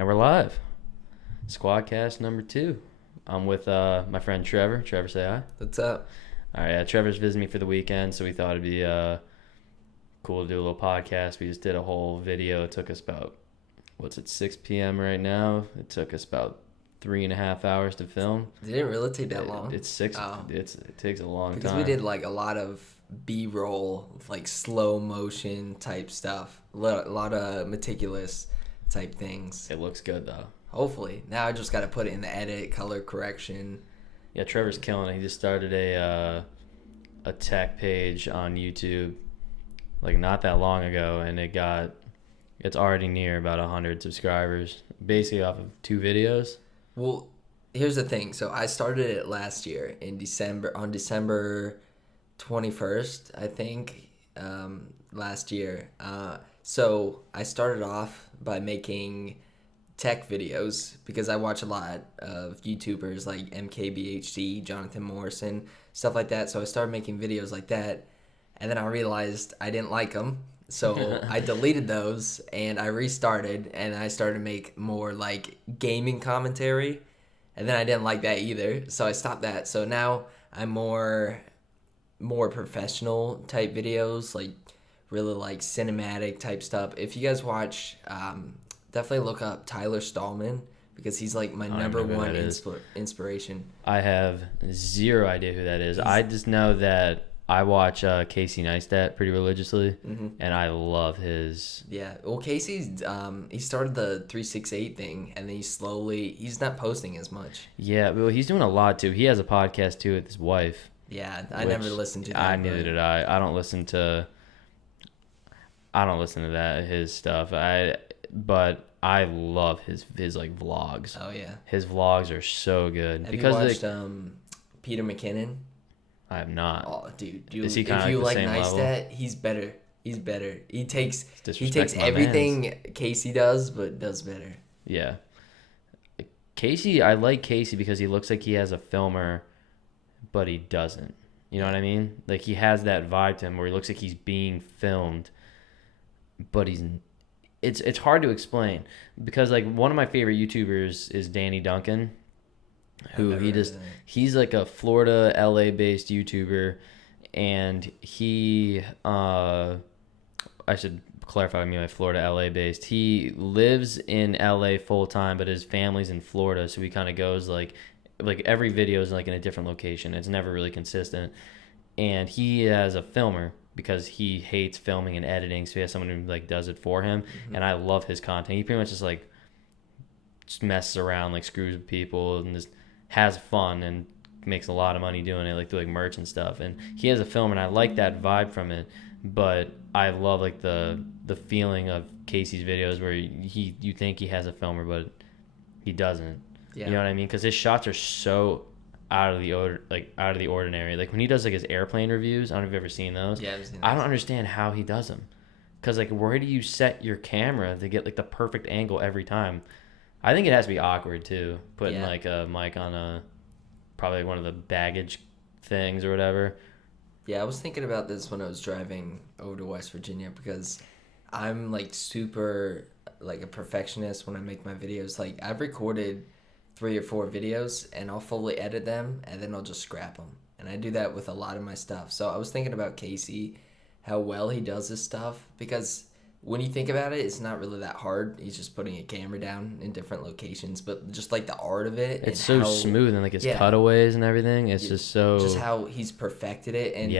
And we're live. Squadcast number 2. I'm with my friend Trevor. Trevor, say hi. What's up? All right, Trevor's visiting me for the weekend, so we thought it'd be cool to do a little podcast. We just did a whole video. It took us about, 6 p.m. right now? It took us about 3.5 hours to film. Did it really take that long? It's 6. Oh. It takes a long time. Because we did like a lot of B-roll, like slow motion type stuff. A lot of meticulous type things. It looks good though. Hopefully. Now I just got to put it in the edit, color correction. Yeah, Trevor's killing it. He just started a tech page on YouTube like not that long ago, and it's already near about 100 subscribers, basically off of 2 videos. Well, here's the thing. So I started it last year on December 21st, I think, last year. So I started off by making tech videos because I watch a lot of YouTubers like MKBHD, Jonathan Morrison, stuff like that. So I started making videos like that, and then I realized I didn't like them. So I deleted those and I restarted, and I started to make more like gaming commentary, and then I didn't like that either. So I stopped that. So now I'm more professional type videos, like really like cinematic type stuff. If you guys watch, definitely look up Tyler Stallman, because he's like my number one inspiration. I have zero idea who that is. I just know that I watch Casey Neistat pretty religiously, and I love his. Yeah, well, Casey's he started the 368 thing, and then he's not posting as much. Yeah, well, he's doing a lot too. He has a podcast too with his wife. Yeah, I never listened to that. Neither did I. I don't listen to that his stuff. But I love his like vlogs. Oh yeah, his vlogs are so good. Have you watched Peter McKinnon? I have not. Oh, dude, is he if you like Neistat, level? He's better. He takes everything Casey does, but does better. Yeah, Casey. I like Casey because he looks like he has a filmer, but he doesn't. You know what I mean? Like, he has that vibe to him where he looks like he's being filmed, but it's hard to explain, because like one of my favorite YouTubers is Danny Duncan, who he's like a Florida, LA based YouTuber, and he I should clarify, I mean, like Florida, LA based. He lives in LA full time, but his family's in Florida, so he kind of goes like every video is like in a different location. It's never really consistent. And he has a filmer because he hates filming and editing, so he has someone who like does it for him. And I love his content. He pretty much just messes around, like screws with people, and just has fun and makes a lot of money doing it, like doing merch and stuff. And he has a filmer, and I like that vibe from it. But I love like the feeling of Casey's videos where you think he has a filmer, but he doesn't. Yeah. You know what I mean? Because his shots are so out of the ordinary. Like when he does like his airplane reviews, I don't know if you've ever seen those. Yeah, I've seen those. I don't understand how he does them. Because like, where do you set your camera to get like the perfect angle every time? I think it has to be awkward too, putting like a mic on probably one of the baggage things or whatever. Yeah, I was thinking about this when I was driving over to West Virginia, because I'm like super like a perfectionist when I make my videos. Like, I've recorded 3 or 4 videos, and I'll fully edit them, and then I'll just scrap them. And I do that with a lot of my stuff. So I was thinking about Casey, how well he does his stuff, because when you think about it, it's not really that hard. He's just putting a camera down in different locations, but just like the art of it. It's so smooth, and like his cutaways and everything. It's just how he's perfected it. And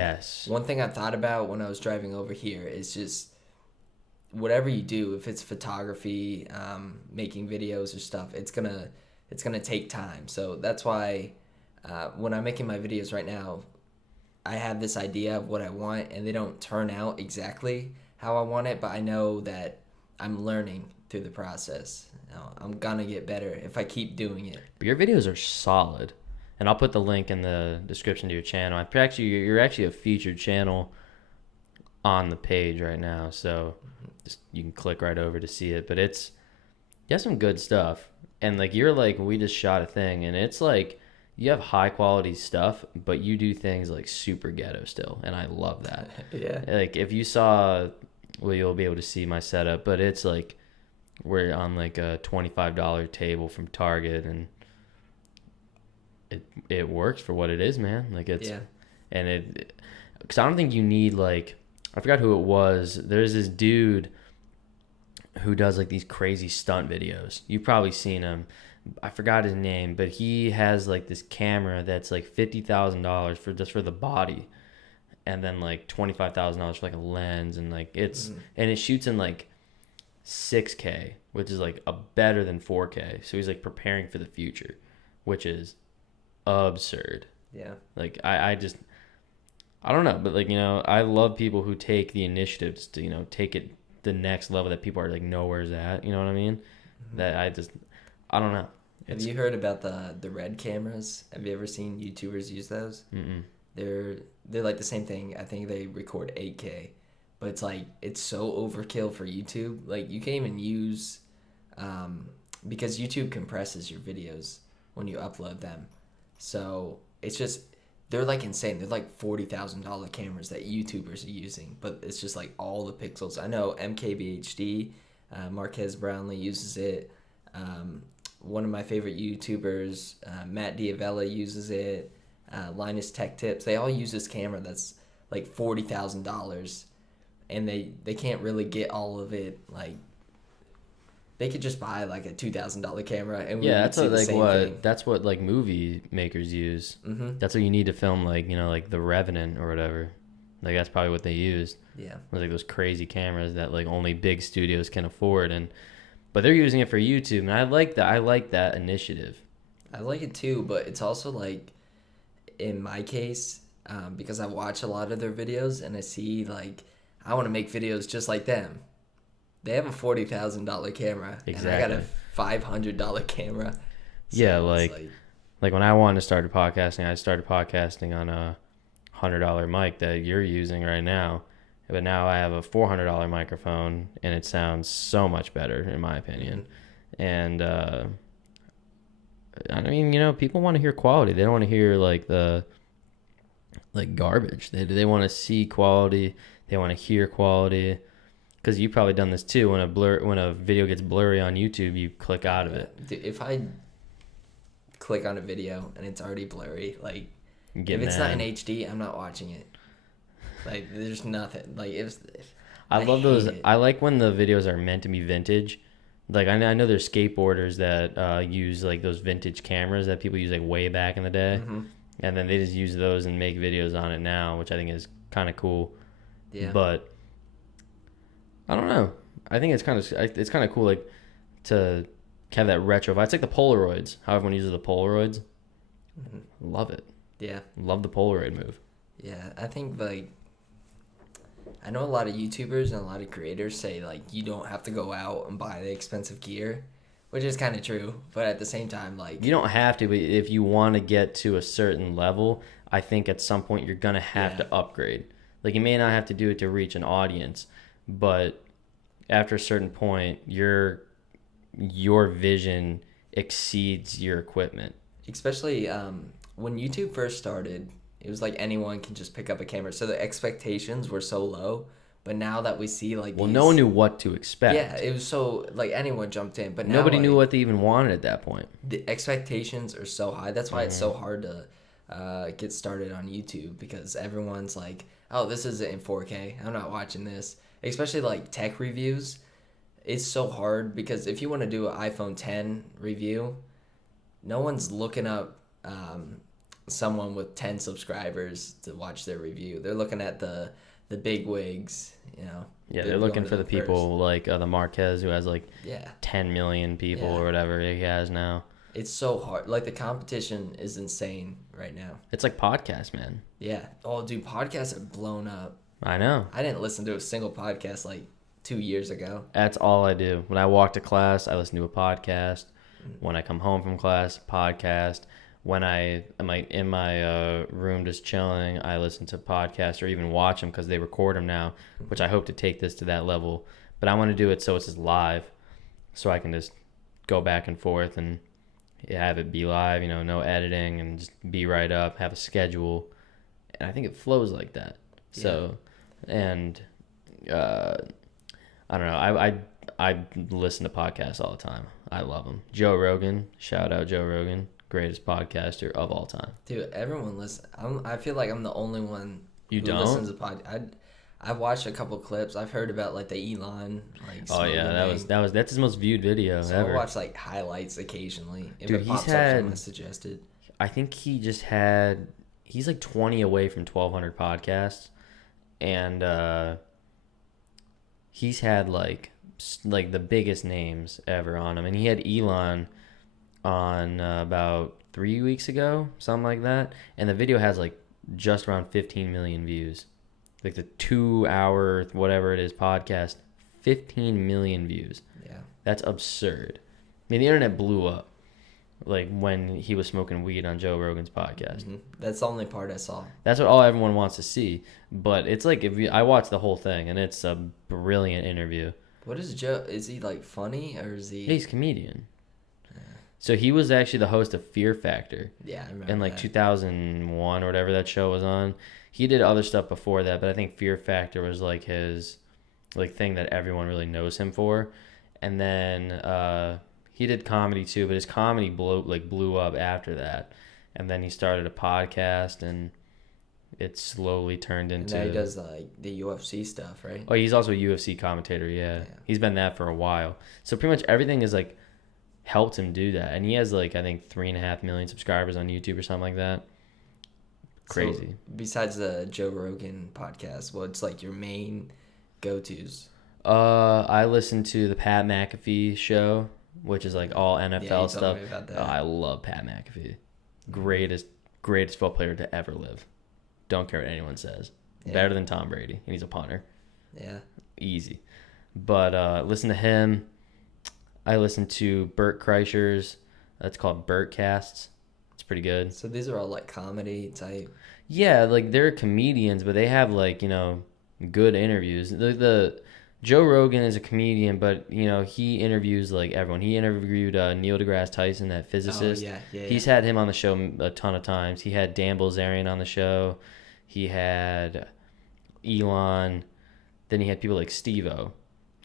one thing I thought about when I was driving over here is just whatever you do, if it's photography, making videos or stuff, it's gonna take time. So that's why when I'm making my videos right now, I have this idea of what I want, and they don't turn out exactly how I want it, but I know that I'm learning through the process. I'm gonna get better if I keep doing it. But your videos are solid, and I'll put the link in the description to your channel. You're actually a featured channel on the page right now, so just you can click right over to see it. But you have some good stuff. And like, you're like, we just shot a thing, and it's like you have high quality stuff, but you do things like super ghetto still, and I love that. Yeah. Like, if you saw, well, you'll be able to see my setup, but it's like we're on like a $25 table from Target, and it works for what it is, man. Like it's Yeah. and it because I don't think you need like I forgot who it was. There's this dude who does like these crazy stunt videos. You've probably seen him. I forgot his name, but he has like this camera that's like $50,000 for just for the body, and then like $25,000 for like a lens, and like and it shoots in like 6K, which is like a better than 4K. So he's like preparing for the future, which is absurd. Yeah. Like I don't know, but like I love people who take the initiatives to take it the next level that people are like nowhere's at. You know what I mean? Mm-hmm. That I don't know. Have you heard about the red cameras? Have you ever seen YouTubers use those? Mm-mm. They're like the same thing. I think they record 8K, but it's like it's so overkill for YouTube. Like you can't even use because YouTube compresses your videos when you upload them. So it's just they're like insane. They're like $40,000 cameras that YouTubers are using, but it's just like all the pixels. I know MKBHD, Marquez Brownlee uses it. One of my favorite YouTubers, Matt Diavella, uses it. Linus Tech Tips, they all use this camera that's like $40,000, and they can't really get all of it. Like they could just buy like a $2,000 camera, and Yeah, that's what, like thing. that's what like movie makers use. Mm-hmm. That's what you need to film like like The Revenant or whatever. Like that's probably what they used. Yeah, like those crazy cameras that like only big studios can afford, but they're using it for YouTube, and I like that. I like that initiative. I like it too, but it's also like in my case, because I watch a lot of their videos and I see like I want to make videos just like them. They have a $40,000 camera, exactly. And I got a $500 camera. So yeah, like when I wanted to start podcasting, I started podcasting on a $100 mic that you're using right now, but now I have a $400 microphone, and it sounds so much better in my opinion. Mm-hmm. And I mean, people want to hear quality. They don't want to hear like the garbage. They want to see quality. They want to hear quality. Because you've probably done this too. When a video gets blurry on YouTube, you click out of it. Dude, if I click on a video and it's already blurry, like if it's not in HD, I'm not watching it. Like there's nothing. Like I love those. I like when the videos are meant to be vintage. Like I know there's skateboarders that use like those vintage cameras that people use like way back in the day, mm-hmm. and then they just use those and make videos on it now, which I think is kind of cool. Yeah. But I don't know. I think it's kind of cool like to have that retro vibe. It's like the Polaroids. How everyone uses the Polaroids. Mm-hmm. Love it. Yeah. Love the Polaroid move. Yeah, I think like I know a lot of YouTubers and a lot of creators say like you don't have to go out and buy the expensive gear, which is kind of true. But at the same time, like you don't have to. But if you want to get to a certain level, I think at some point you're gonna have to upgrade. Like you may not have to do it to reach an audience, but after a certain point, your vision exceeds your equipment. Especially when YouTube first started, it was like anyone can just pick up a camera. So the expectations were so low. But now that we see like no one knew what to expect. Yeah, it was so like anyone jumped in. But now, nobody knew what they even wanted at that point. The expectations are so high. That's why it's so hard to get started on YouTube, because everyone's like, oh, this isn't in 4K. I'm not watching this. Especially like tech reviews. It's so hard because if you want to do an iPhone 10 review, no one's looking up someone with 10 subscribers to watch their review. They're looking at the big wigs, Yeah, they're looking for the people like the Marquez, who has like 10 million people or whatever he has now. It's so hard. Like the competition is insane right now. It's like podcasts, man. Yeah. Oh, dude, podcasts have blown up. I know. I didn't listen to a single podcast like 2 years ago. That's all I do. When I walk to class, I listen to a podcast. When I come home from class, podcast. When I am like in my room just chilling, I listen to podcasts or even watch them because they record them now, which I hope to take this to that level. But I want to do it so it's just live, so I can just go back and forth and have it be live, no editing, and just be right up, have a schedule. And I think it flows like that. Yeah. So, and I don't know. I listen to podcasts all the time. I love them. Joe Rogan, shout out Joe Rogan, greatest podcaster of all time. Dude, everyone listen. I feel like I'm the only one You who don't? listens to I've watched a couple clips. I've heard about like the Elon Oh yeah, that's his most viewed video ever. I watch like highlights occasionally. If Dude, it pops up from suggested. I think he's like 20 away from 1,200 podcasts, and he's had like the biggest names ever on him. And he had Elon on about 3 weeks ago, something like that. And the video has like just around 15 million views. Like the 2 hour, whatever it is, podcast, 15 million views. Yeah. That's absurd. I mean, the internet blew up like when he was smoking weed on Joe Rogan's podcast. Mm-hmm. That's the only part I saw. That's what all everyone wants to see. But it's like I watched the whole thing, and it's a brilliant interview. What is Joe? Is he like funny or is he? Yeah, he's a comedian. So he was actually the host of Fear Factor. Yeah, I remember. In like 2001 or whatever that show was on. He did other stuff before that, but I think Fear Factor was like his like thing that everyone really knows him for. And then he did comedy too, but his comedy blew up after that. And then he started a podcast, and it slowly turned into. And now he does like the UFC stuff, right? Oh, he's also a UFC commentator. Yeah, he's been that for a while. So pretty much everything is like helped him do that, and he has like I think 3.5 million subscribers on YouTube or something like that. Crazy. So, besides the Joe Rogan podcast, what's like your main go-tos? I listen to the Pat McAfee show, which is like all NFL stuff. Told me about that. Oh, I love Pat McAfee. Greatest football player to ever live. Don't care what anyone says. Yeah. Better than Tom Brady, and he's a punter. Yeah. Easy. But listen to him. I listen to Bert Kreischer's. That's called Bertcasts. It's pretty good. So these are all like comedy type. Yeah, like they're comedians, but they have like good interviews. The Joe Rogan is a comedian, but he interviews like everyone. He interviewed Neil deGrasse Tyson, that physicist. Oh yeah. He's had him on the show a ton of times. He had Dan Bilzerian on the show. He had Elon. Then he had people like Steve-O.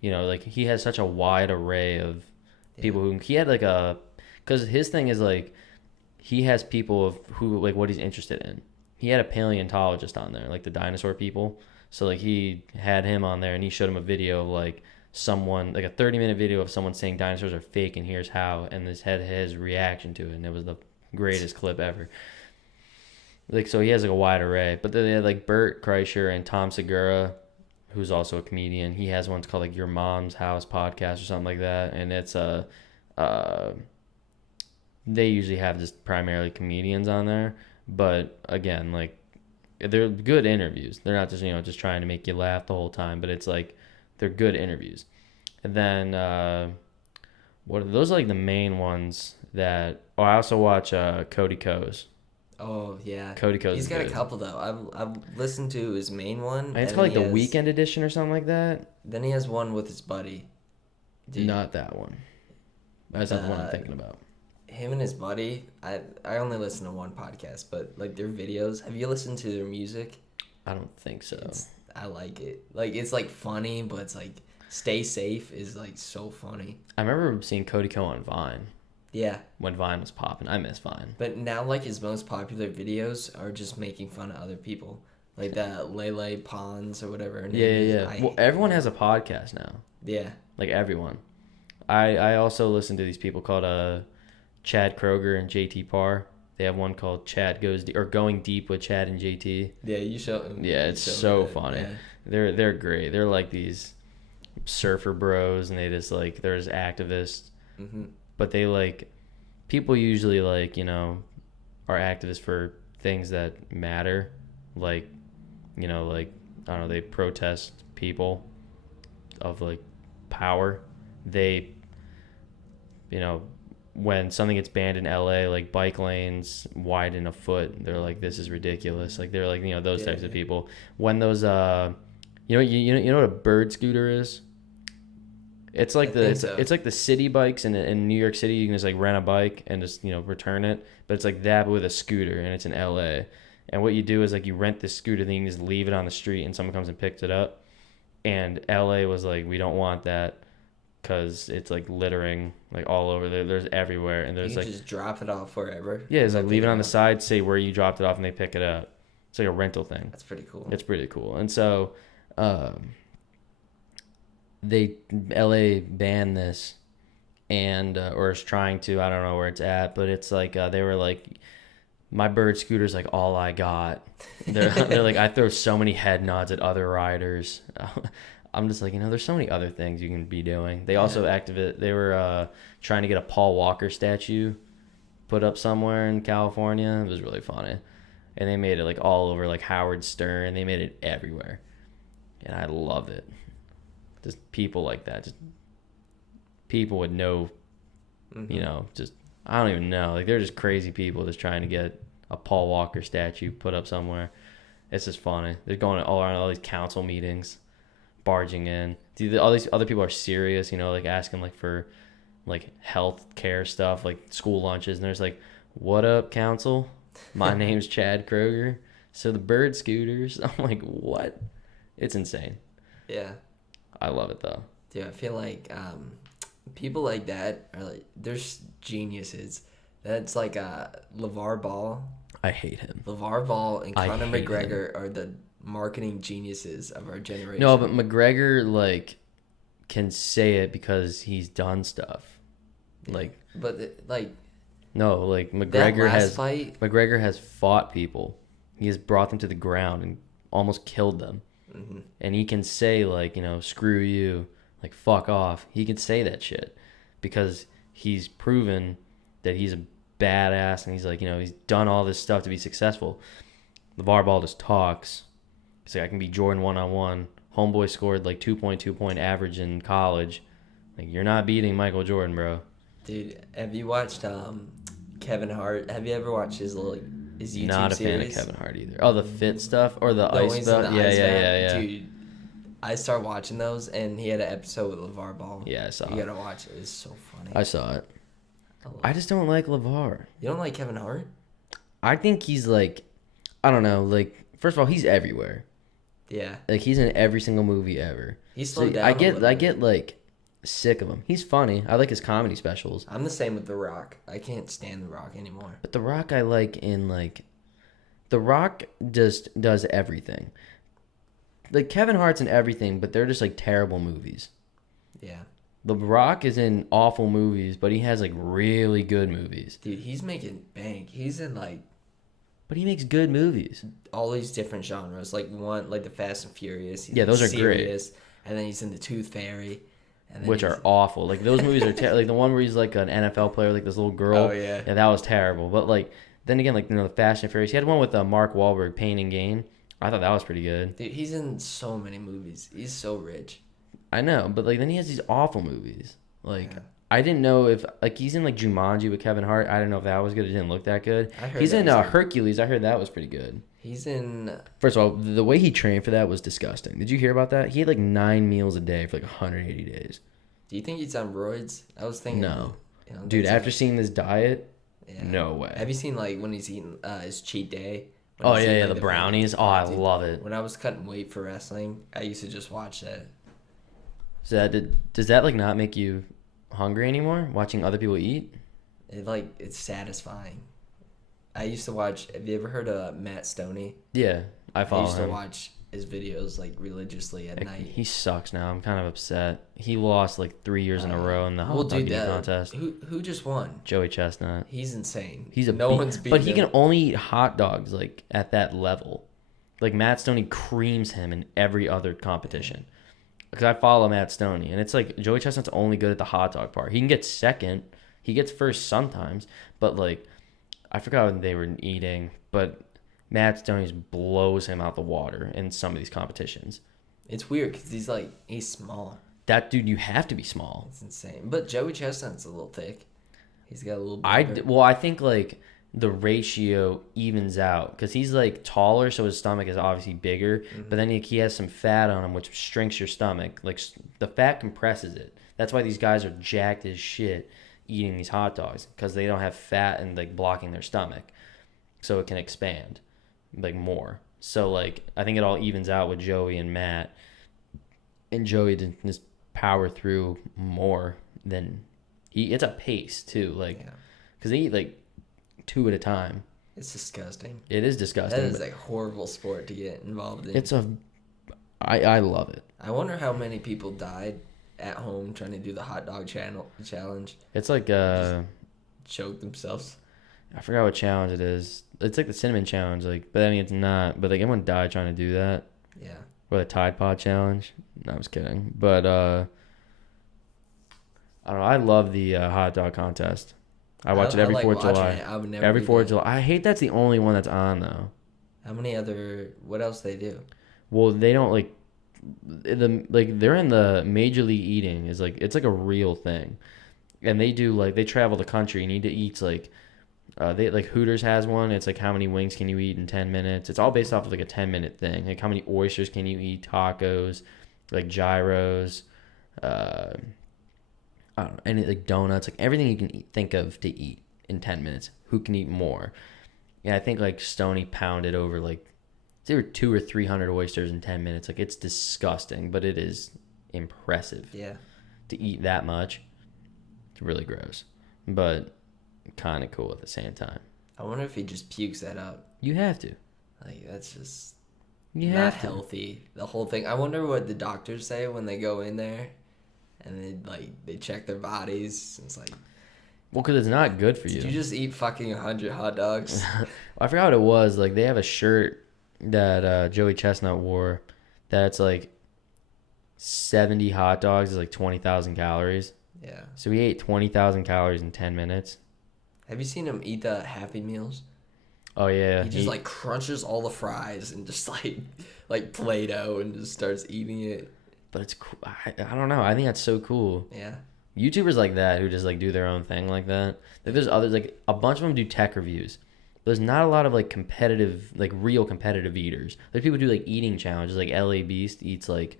Like he has such a wide array of people who he had because his thing is like he has people who like what he's interested in. He had a paleontologist on there, like the dinosaur people. So like he had him on there, and he showed him a video of like someone, like a 30-minute video of someone saying dinosaurs are fake and here's how, and this had his reaction to it, and it was the greatest clip ever. Like so he has like a wide array. But then they had like Bert Kreischer and Tom Segura, who's also a comedian. He has one called like Your Mom's House Podcast or something like that, and it's they usually have just primarily comedians on there, but again, like they're good interviews. They're not just just trying to make you laugh the whole time, but it's like they're good interviews. And then those are like the main ones that. Oh, I also watch Cody Coase. Oh yeah, Cody Coase. He's got a couple though. I've listened to his main one. And it's called like the Weekend Edition or something like that. Then he has one with his buddy. Not that one. That's not the one I'm thinking about. Him and his buddy. I only listen to one podcast, but like their videos. Have you listened to their music? I don't think so. I like it. Like it's like funny, but it's like Stay Safe is like so funny. I remember seeing Cody Coase on Vine. Yeah. When Vine was popping. I miss Vine. But now like his most popular videos are just making fun of other people. Like that Lele Pons or whatever her name is. Yeah. Well, everyone has a podcast now. Yeah. Like everyone. I also listen to these people called Chad Kroger and JT Parr. They have one called Going Deep with Chad and JT. Yeah, you show. Yeah, it's so funny. Yeah. They're great. They're like these surfer bros, and they just like they're just activists. Mm-hmm. But they like people usually like are activists for things that matter, like like I don't know, they protest people of like power. They when something gets banned in LA, like bike lanes widen a foot, they're like, this is ridiculous. Like they're like those types of people. When those you know what a bird scooter is? It's like it's like the city bikes in New York City. You can just like rent a bike and just return it, but it's like that but with a scooter, and it's in LA. And what you do is like you rent this scooter, then you can just leave it on the street, and someone comes and picks it up. And LA was like, we don't want that. because it's like littering like all over there. There's everywhere, and You there's can like just drop it off wherever. yeah, it's and like they'll leave it pick on the up. side, say where you dropped it off, and they pick it up. It's like a rental thing. That's pretty cool. It's pretty cool. And so, they LA banned this, and or is trying to. I don't know where it's at, but it's like they were like, my bird scooter's like all I got. They're like, I throw so many head nods at other riders. I'm just like, there's so many other things you can be doing. They also they were trying to get a Paul Walker statue put up somewhere in California. It was really funny. And they made it like all over like Howard Stern. They made it everywhere. And I love it. Just people like that. Just people with no, just, I don't even know. Like they're just crazy people just trying to get a Paul Walker statue put up somewhere. It's just funny. They're going all around all these council meetings, barging in. Dude, all these other people are serious, like asking like for like health care stuff, like school lunches. And there's like, what up, council? My name's Chad Kroger. So the bird scooters. I'm like, what? It's insane. Yeah. I love it though. Dude, I feel like people like that are like, they're geniuses. That's like LeVar Ball. I hate him. LeVar Ball and I Conor hate McGregor are the marketing geniuses of our generation. No, but McGregor like can say it because he's done stuff. Like, but no, like that last fight, McGregor has fought people. He has brought them to the ground and almost killed them. mm-hmm. And he can say like, screw you, like fuck off. He can say that shit because he's proven that he's a badass and he's like, he's done all this stuff to be successful. LeVar Ball just talks. He's like, I can beat Jordan one-on-one. Homeboy scored like 2.2 point average in college. Like, you're not beating Michael Jordan, bro. Dude, have you watched Kevin Hart? Have you ever watched his YouTube Not a series? fan of Kevin Hart either. Oh, the fit stuff or the No, ice he's stuff? in the Yeah, ice yeah, bath. yeah, yeah. Dude, I started watching those, and he had an episode with LeVar Ball. Yeah, I saw You it. gotta watch it. It's so funny. I saw it. love I just don't like LeVar. You don't like Kevin Hart? I think he's like, I don't know, like, first of all, he's everywhere. Yeah. Like, he's in every single movie ever. He's slowed So down. I a little bit. get like sick of him. He's funny. I like his comedy specials. I'm the same with The Rock. I can't stand The Rock anymore. But The Rock I like in like, The Rock just does everything. Like Kevin Hart's in everything, but they're just like terrible movies. Yeah. The Rock is in awful movies, but he has like really good movies. Dude, he's making bank. He's in like But he makes good movies. all these different genres. Like the Fast and Furious. He's Yeah, those in are great. Serious, and then he's in the Tooth Fairy. And then Which he's- are awful. Like those movies are like the one where he's like an NFL player, like this little girl. Oh, yeah. that was terrible. But like then again, like the Fast and Furious. He had one with Mark Wahlberg, Pain and Gain. I thought that was pretty good. Dude, he's in so many movies. He's so rich. I know, but like then he has these awful movies. Like Yeah. I didn't know if like he's in like Jumanji with Kevin Hart. I didn't know if that was good. It didn't look that good. I heard He's that in was good. Hercules. I heard that was pretty good. He's in. First of all, the way he trained for that was disgusting. Did you hear about that? He had like 9 meals a day for like 180 days. Do you think he's on roids? I was thinking. No. You know, Dude, that's- after seeing this diet, yeah. no way. Have you seen like when he's eating his cheat day? When Oh he's yeah, eating, yeah, like, the brownies. Oh, I Dude, love it. When I was cutting weight for wrestling, I used to just watch that. So does that like not make you hungry anymore? Watching other people eat? It's satisfying. I used to watch. Have you ever heard of Matt Stoney? Yeah, I I follow used to him. watch his videos like religiously at Like, night. he sucks now. I'm kind of upset. He lost like 3 years in a row in the hot dog eating contest. Who just won? Joey Chestnut. He's insane. He's a no beast. one's beating But he him. can only eat hot dogs like at that level. Like Matt Stoney creams him in every other competition. Because I follow Matt Stoney, and it's like Joey Chestnut's only good at the hot dog part. He can get second. He gets first sometimes, but like I forgot what they were eating, but Matt Stoney blows him out the water in some of these competitions. It's weird because he's small. That dude, you have to be small. It's insane. But Joey Chestnut's a little thick. He's got a little. I think like the ratio evens out because he's like taller, so his stomach is obviously bigger. Mm-hmm. But then he has some fat on him, which shrinks your stomach. Like the fat compresses it. That's why these guys are jacked as shit eating these hot dogs because they don't have fat and like blocking their stomach, so it can expand like more. So like I think it all evens out with Joey and Matt. And Joey just power through more than eat. It's a pace too, like because they eat like 2 at a time. It's disgusting. It is disgusting. That is a horrible sport to get involved in. I love it. I wonder how many people died at home trying to do the hot dog challenge. It's like Just choke themselves. I forgot what challenge it is. It's like the cinnamon challenge, like, but I mean it's not. But like everyone died trying to do that. Yeah. Or the Tide Pod challenge. No, I was kidding. But I don't know. I love the hot dog contest. I watch it every 4th of July. I would never Every do 4th of that. July. I hate that's the only one that's on though. How many other? What else they do? Well, they don't like they're in the Major League Eating is like it's like a real thing, and they do like they travel the country and need to eat like they like Hooters has one. It's like how many wings can you eat in 10 minutes? It's all based off of like a 10-minute thing. Like how many oysters can you eat? Tacos, like gyros, I don't know, any like donuts, like everything you can think of to eat in 10 minutes. Who can eat more? Yeah, I think like Stoney pounded over like there were 200 or 300 oysters in 10 minutes. Like it's disgusting, but it is impressive. Yeah. To eat that much. It's really gross, but kind of cool at the same time. I wonder if he just pukes that up. You have to. Like that's just Not healthy. The whole thing. I wonder what the doctors say when they go in there, and they check their bodies. It's like, well, because it's not good for you. Did you just eat fucking 100 hot dogs? I forgot what it was. Like they have a shirt that Joey Chestnut wore that's like 70 hot dogs is like 20,000 calories. Yeah. So he ate 20,000 calories in 10 minutes. Have you seen him eat the Happy Meals? Oh yeah. He just like crunches all the fries and just like Play-Doh and just starts eating it. But it's cool. I don't know. I think that's so cool. Yeah. YouTubers like that who just like do their own thing like that. Like there's others like a bunch of them do tech reviews. But there's not a lot of like competitive, like real competitive eaters. There's people who do like eating challenges. Like LA Beast eats like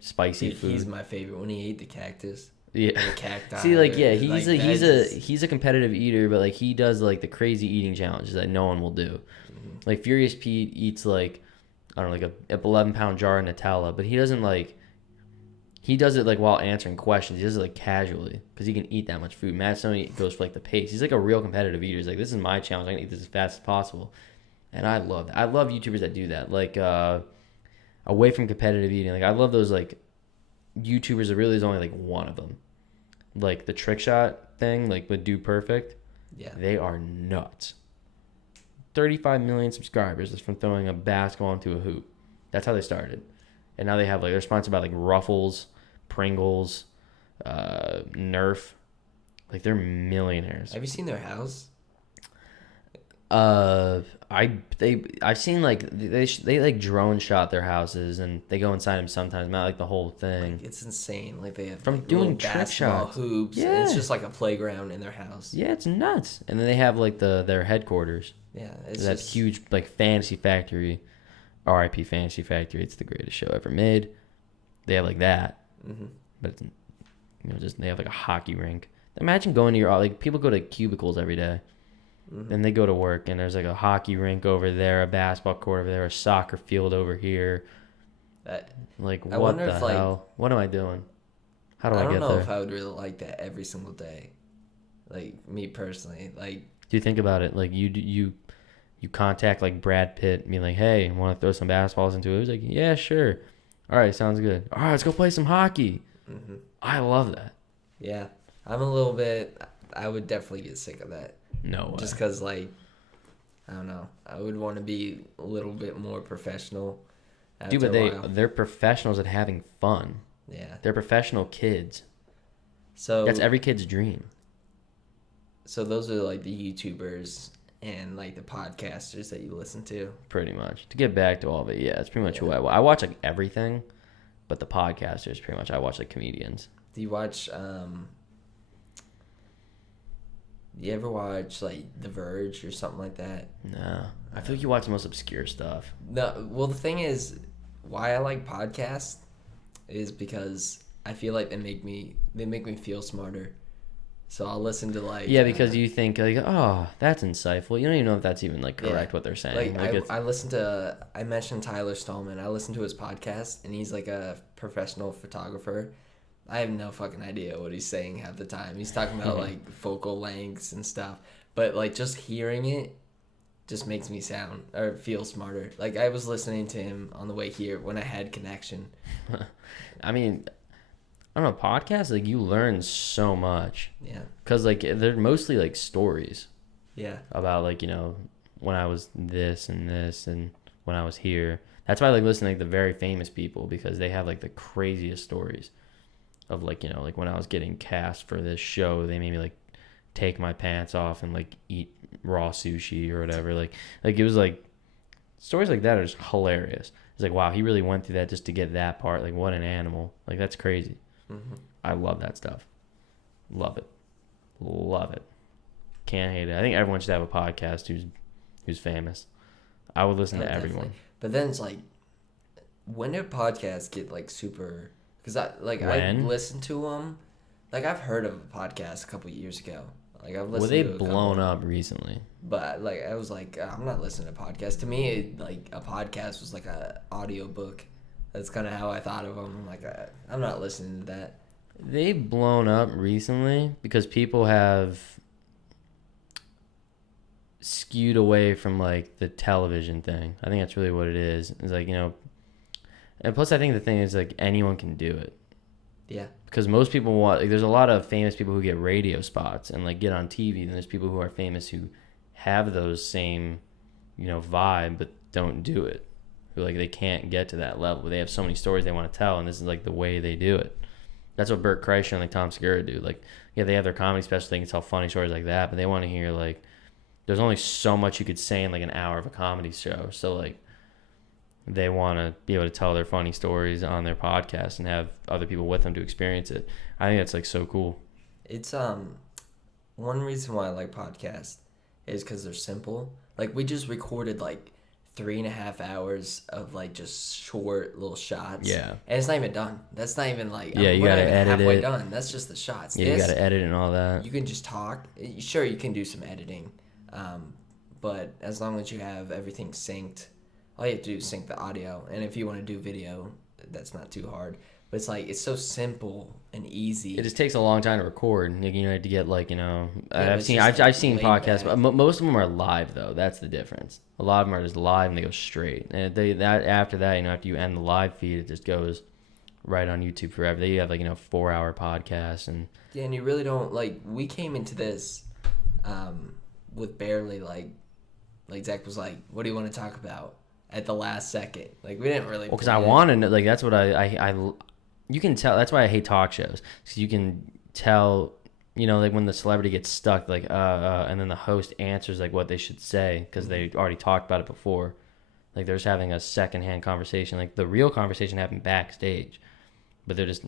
spicy food. He's my favorite when he ate the cactus. Yeah. The cacti. See, like yeah, he's like, he's a competitive eater, but like he does like the crazy eating challenges that no one will do. Mm-hmm. Like Furious Pete eats like I don't know, like a 11-pound jar of Nutella, but he doesn't like. He does it like while answering questions. He does it like casually because he can eat that much food. Matt Stoney goes for like the pace. He's like a real competitive eater. He's like, this is my challenge. I can eat this as fast as possible, and I love that. I love YouTubers that do that. Like away from competitive eating, like I love those like YouTubers that really is only like one of them. Like the trick shot thing, like with Do Perfect. Yeah. They are nuts. 35 million subscribers just from throwing a basketball into a hoop. That's how they started. And now they have like they're sponsored by like Ruffles, Pringles, Nerf. Like they're millionaires. Have you seen their house? I've seen like they like drone shot their houses and they go inside them sometimes, not like the whole thing. Like, it's insane. Like they have From like, doing little trick basketball shots. hoops. Yeah. And it's just like a playground in their house. Yeah, it's nuts. And then they have like their headquarters. Yeah, it's That just huge like Fantasy Factory, R.I.P. Fantasy Factory. It's the greatest show ever made. They have like that, but it's, just they have like a hockey rink. Imagine going to your like people go to cubicles every day. Then they go to work and there's like a hockey rink over there, a basketball court over there, a soccer field over here. Like what the hell? What am I doing? How do I get there? I don't know if I would really like that every single day. Like me personally, like. Do you think about it? Like you contact like Brad Pitt, being like, "Hey, want to throw some basketballs into it?" He's like, "Yeah, sure. All right, sounds good. All right, let's go play some hockey." I love that. Yeah, I'm a little bit. I would definitely get sick of that. No way. Just because, like, I don't know. I would want to be a little bit more professional. Dude, but they're professionals at having fun. Yeah. They're professional kids. So that's every kid's dream. So those are like the YouTubers and like the podcasters that you listen to. Pretty much. To get back to all of it, yeah, it's pretty much who I watch. I watch like everything, but the podcasters pretty much I watch like comedians. Do you watch? You ever watch like The Verge or something like that? No, I feel like you watch the most obscure stuff. No, well the thing is, why I like podcasts is because I feel like they make me feel smarter. So I'll listen to like Yeah, because you think like, oh, that's insightful. You don't even know if that's even like correct what they're saying. I mentioned Tyler Stallman. I listened to his podcast, and he's like a professional photographer. I have no fucking idea what he's saying half the time. He's talking about like focal lengths and stuff, but like just hearing it just makes me sound or feel smarter. Like I was listening to him on the way here when I had connection. I mean, I don't know, podcasts, like you learn so much. Yeah. Because like they're mostly like stories. Yeah. About like, when I was this and when I was here. That's why I like listening to like the very famous people, because they have like the craziest stories of like, like when I was getting cast for this show, they made me like take my pants off and like eat raw sushi or whatever. Like it was like stories like that are just hilarious. It's like, wow, he really went through that just to get that part. Like, what an animal. Like, that's crazy. Mm-hmm. I love that stuff. Love it. Love it. Can't hate it. I think everyone should have a podcast who's famous. I would listen to everyone. Definitely. But then it's like, when did podcasts get like super? Because I listened to them. Like I've heard of a podcast a couple years ago. Like I've listened. Well, they've blown up recently. But like I was like, I'm not listening to podcasts. To me, like a podcast was like a audio book. That's kind of how I thought of them. Like I'm not listening to that. They've blown up recently because people have skewed away from like the television thing. I think that's really what it is. It's like, and plus I think the thing is like anyone can do it. Yeah. Because most people want, like, there's a lot of famous people who get radio spots and like get on TV, and there's people who are famous who have those same, vibe but don't do it. Who like they can't get to that level. They have so many stories they want to tell, and this is like the way they do it. That's what Burt Kreischer and like Tom Segura do. Like, yeah, they have their comedy special, they can tell funny stories like that, but they want to hear like, there's only so much you could say in like an hour of a comedy show. So like, they want to be able to tell their funny stories on their podcast and have other people with them to experience it. I think that's like so cool. It's one reason why I like podcasts is because they're simple. Like we just recorded like 3.5 hours of like just short little shots. Yeah. And it's not even done. That's not even like, yeah, you we're gotta not even edit halfway it. done. That's just the shots. Yeah, you gotta edit and all that. You can just talk. Sure, you can do some editing, but as long as you have everything synced, all you have to do is sync the audio. And if you want to do video, that's not too hard. But it's like, it's so simple and easy. It just takes a long time to record. Like, to get like, Yeah, I've seen podcasts, but most of them are live though. That's the difference. A lot of them are just live and they go straight. And after that, after you end the live feed, it just goes right on YouTube forever. They have like 4-hour podcasts and yeah, and you really don't like. We came into this with barely like Zach was like, "What do you want to talk about?" At the last second, like we didn't really. Well, because I want to know. Like that's what I you can tell. That's why I hate talk shows, because you can tell. Like when the celebrity gets stuck, like and then the host answers like what they should say because they already talked about it before. Like they're just having a secondhand conversation. Like the real conversation happened backstage, but they're just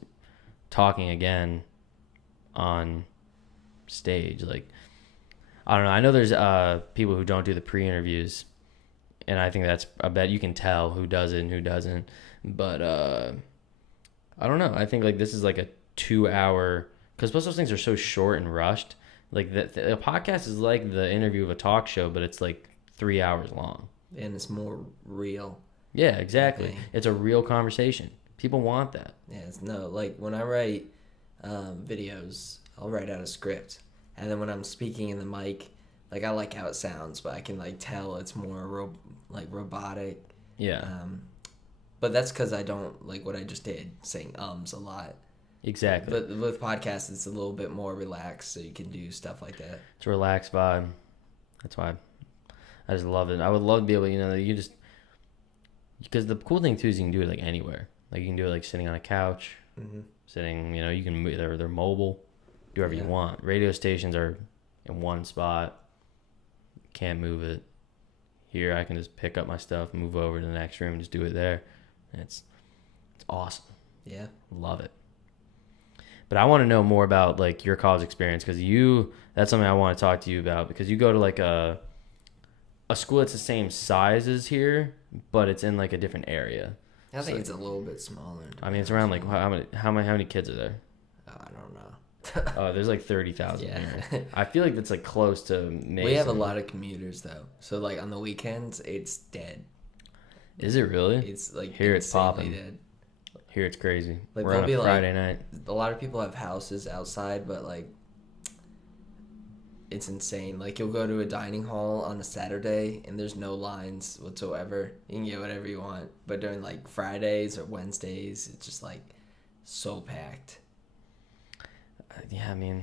talking again on stage. Like I don't know. I know there's people who don't do the pre-interviews, and I think I bet you can tell who does it and who doesn't. But I don't know. I think like this is like a 2-hour. Because most of those things are so short and rushed. Like, the podcast is like the interview of a talk show, but it's like 3 hours long. And it's more real. Yeah, exactly. It's a real conversation. People want that. Yeah, like when I write videos, I'll write out a script. And then when I'm speaking in the mic, like I like how it sounds, but I can like tell it's more robotic. Yeah. But that's because I don't like what I just did, saying a lot. Exactly. But with podcasts, it's a little bit more relaxed, so you can do stuff like that. It's a relaxed vibe. That's why I just love it. I would love to be able to, you just... Because the cool thing, too, is you can do it, like, anywhere. Like, you can do it, like, sitting on a couch, sitting, you can move... They're mobile. Do whatever you want. Radio stations are in one spot. Can't move it. Here, I can just pick up my stuff, move over to the next room, and just do it there. And it's awesome. Yeah. Love it. But I want to know more about like your college experience, because that's something I want to talk to you about, because you go to like a school that's the same size as here, but it's in like a different area. I think it's a little bit smaller. I mean, it's around like how many kids are there? I don't know. Oh, there's like 30,000 Yeah. here. I feel like that's like close to Mason. We have a lot of commuters though. So like on the weekends, it's dead. Is it really? It's like Here it's insanely popping. dead. Here it's crazy. Like We're there'll on be a like Friday night. a lot of people have houses outside, but like it's insane. Like you'll go to a dining hall on a Saturday and there's no lines whatsoever. You can get whatever you want. But during like Fridays or Wednesdays, it's just like so packed. Yeah, I mean,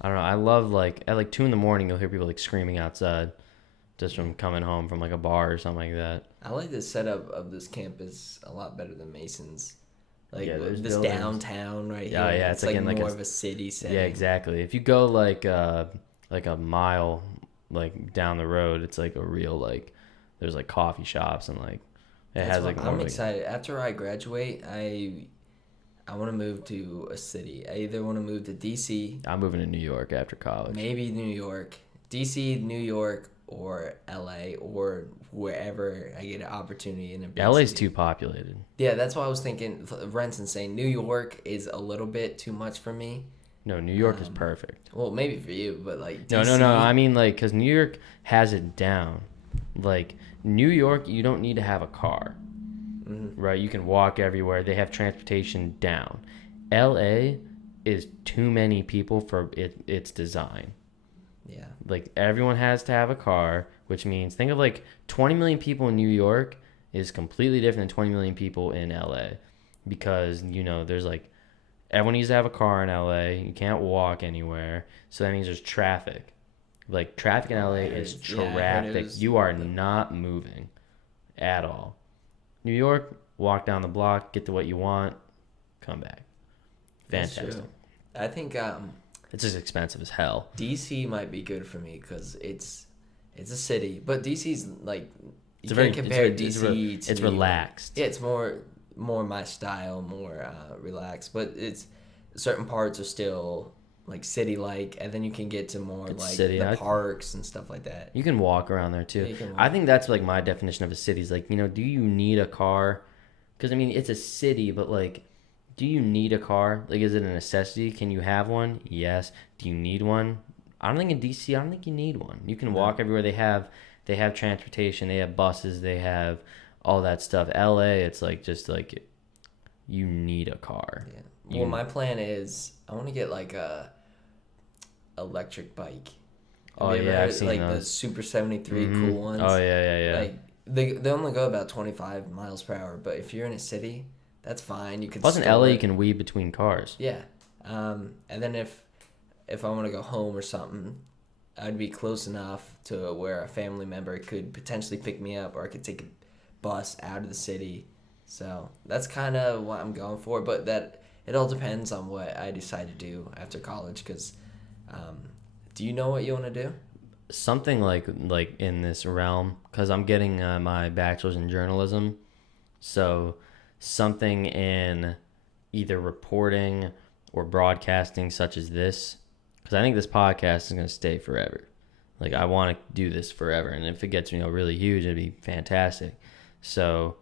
I don't know. I love like at like 2 a.m. you'll hear people like screaming outside, just from coming home from like a bar or something like that. I like the setup of this campus a lot better than Mason's. Like Yeah, there's this buildings. downtown right Yeah, here. yeah, It's it's like like in, like, more a- of a city setting. Yeah, exactly. If you go like a mile like down the road, it's like a real like there's like coffee shops and like it has like more I'm like, excited. After I graduate, I want to move to a city. I either want to move to DC, I'm moving to New York after college. maybe New York, DC, New York, or LA, or wherever I get an opportunity in a big LA's city. too populated. Yeah, that's why I was thinking. Rent's insane. New York is a little bit too much for me. No, New York is perfect. Well, maybe for you, but like No, DC, no. I mean, like, because New York has it down. Like, New York, you don't need to have a car, right? You can walk everywhere. They have transportation down. LA is too many people for its design. Yeah. Like, everyone has to have a car, which means think of like 20 million people in New York is completely different than 20 million people in LA because, there's like, everyone needs to have a car in LA. You can't walk anywhere. So that means there's traffic. Like, traffic in LA is traffic. You are not moving at all. New York, walk down the block, get to what you want, come back. That's Fantastic. true. I think It's just expensive as hell. DC might be good for me because it's a city, but DC's like It's you a very can't compare it's, DC to it's New York. relaxed. Yeah, it's more my style, more relaxed. But it's certain parts are still like city like, and then you can get to more It's like city. the parks and stuff like that. You can walk around there too. Yeah, you can walk. I think that's like my definition of a city is like, do you need a car? Because I mean, it's a city, but like, do you need a car? Like, is it a necessity? Can you have one? Yes. Do you need one? I don't think in DC, I don't think you need one. You can walk everywhere. They have transportation. They have buses. They have all that stuff. LA, it's like just like you need a car. Yeah. Well, my plan is I want to get like a electric bike. Oh, Have you ever yeah, I've heard, seen like those. the Super 73 Mhm. cool ones. Oh yeah. Like they only go about 25 miles per hour, but if you're in a city, that's fine. You can. Plus in store LA, it. you can weave between cars. Yeah. And then if I want to go home or something, I'd be close enough to where a family member could potentially pick me up, or I could take a bus out of the city. So that's kind of what I'm going for. But that it all depends on what I decide to do after college. Because, do you know what you want to do? Something like in this realm, because I'm getting my bachelor's in journalism, so something in either reporting or broadcasting, such as this, because I think this podcast is going to stay forever. Like, I want to do this forever, and if it gets really huge, it'd be fantastic. So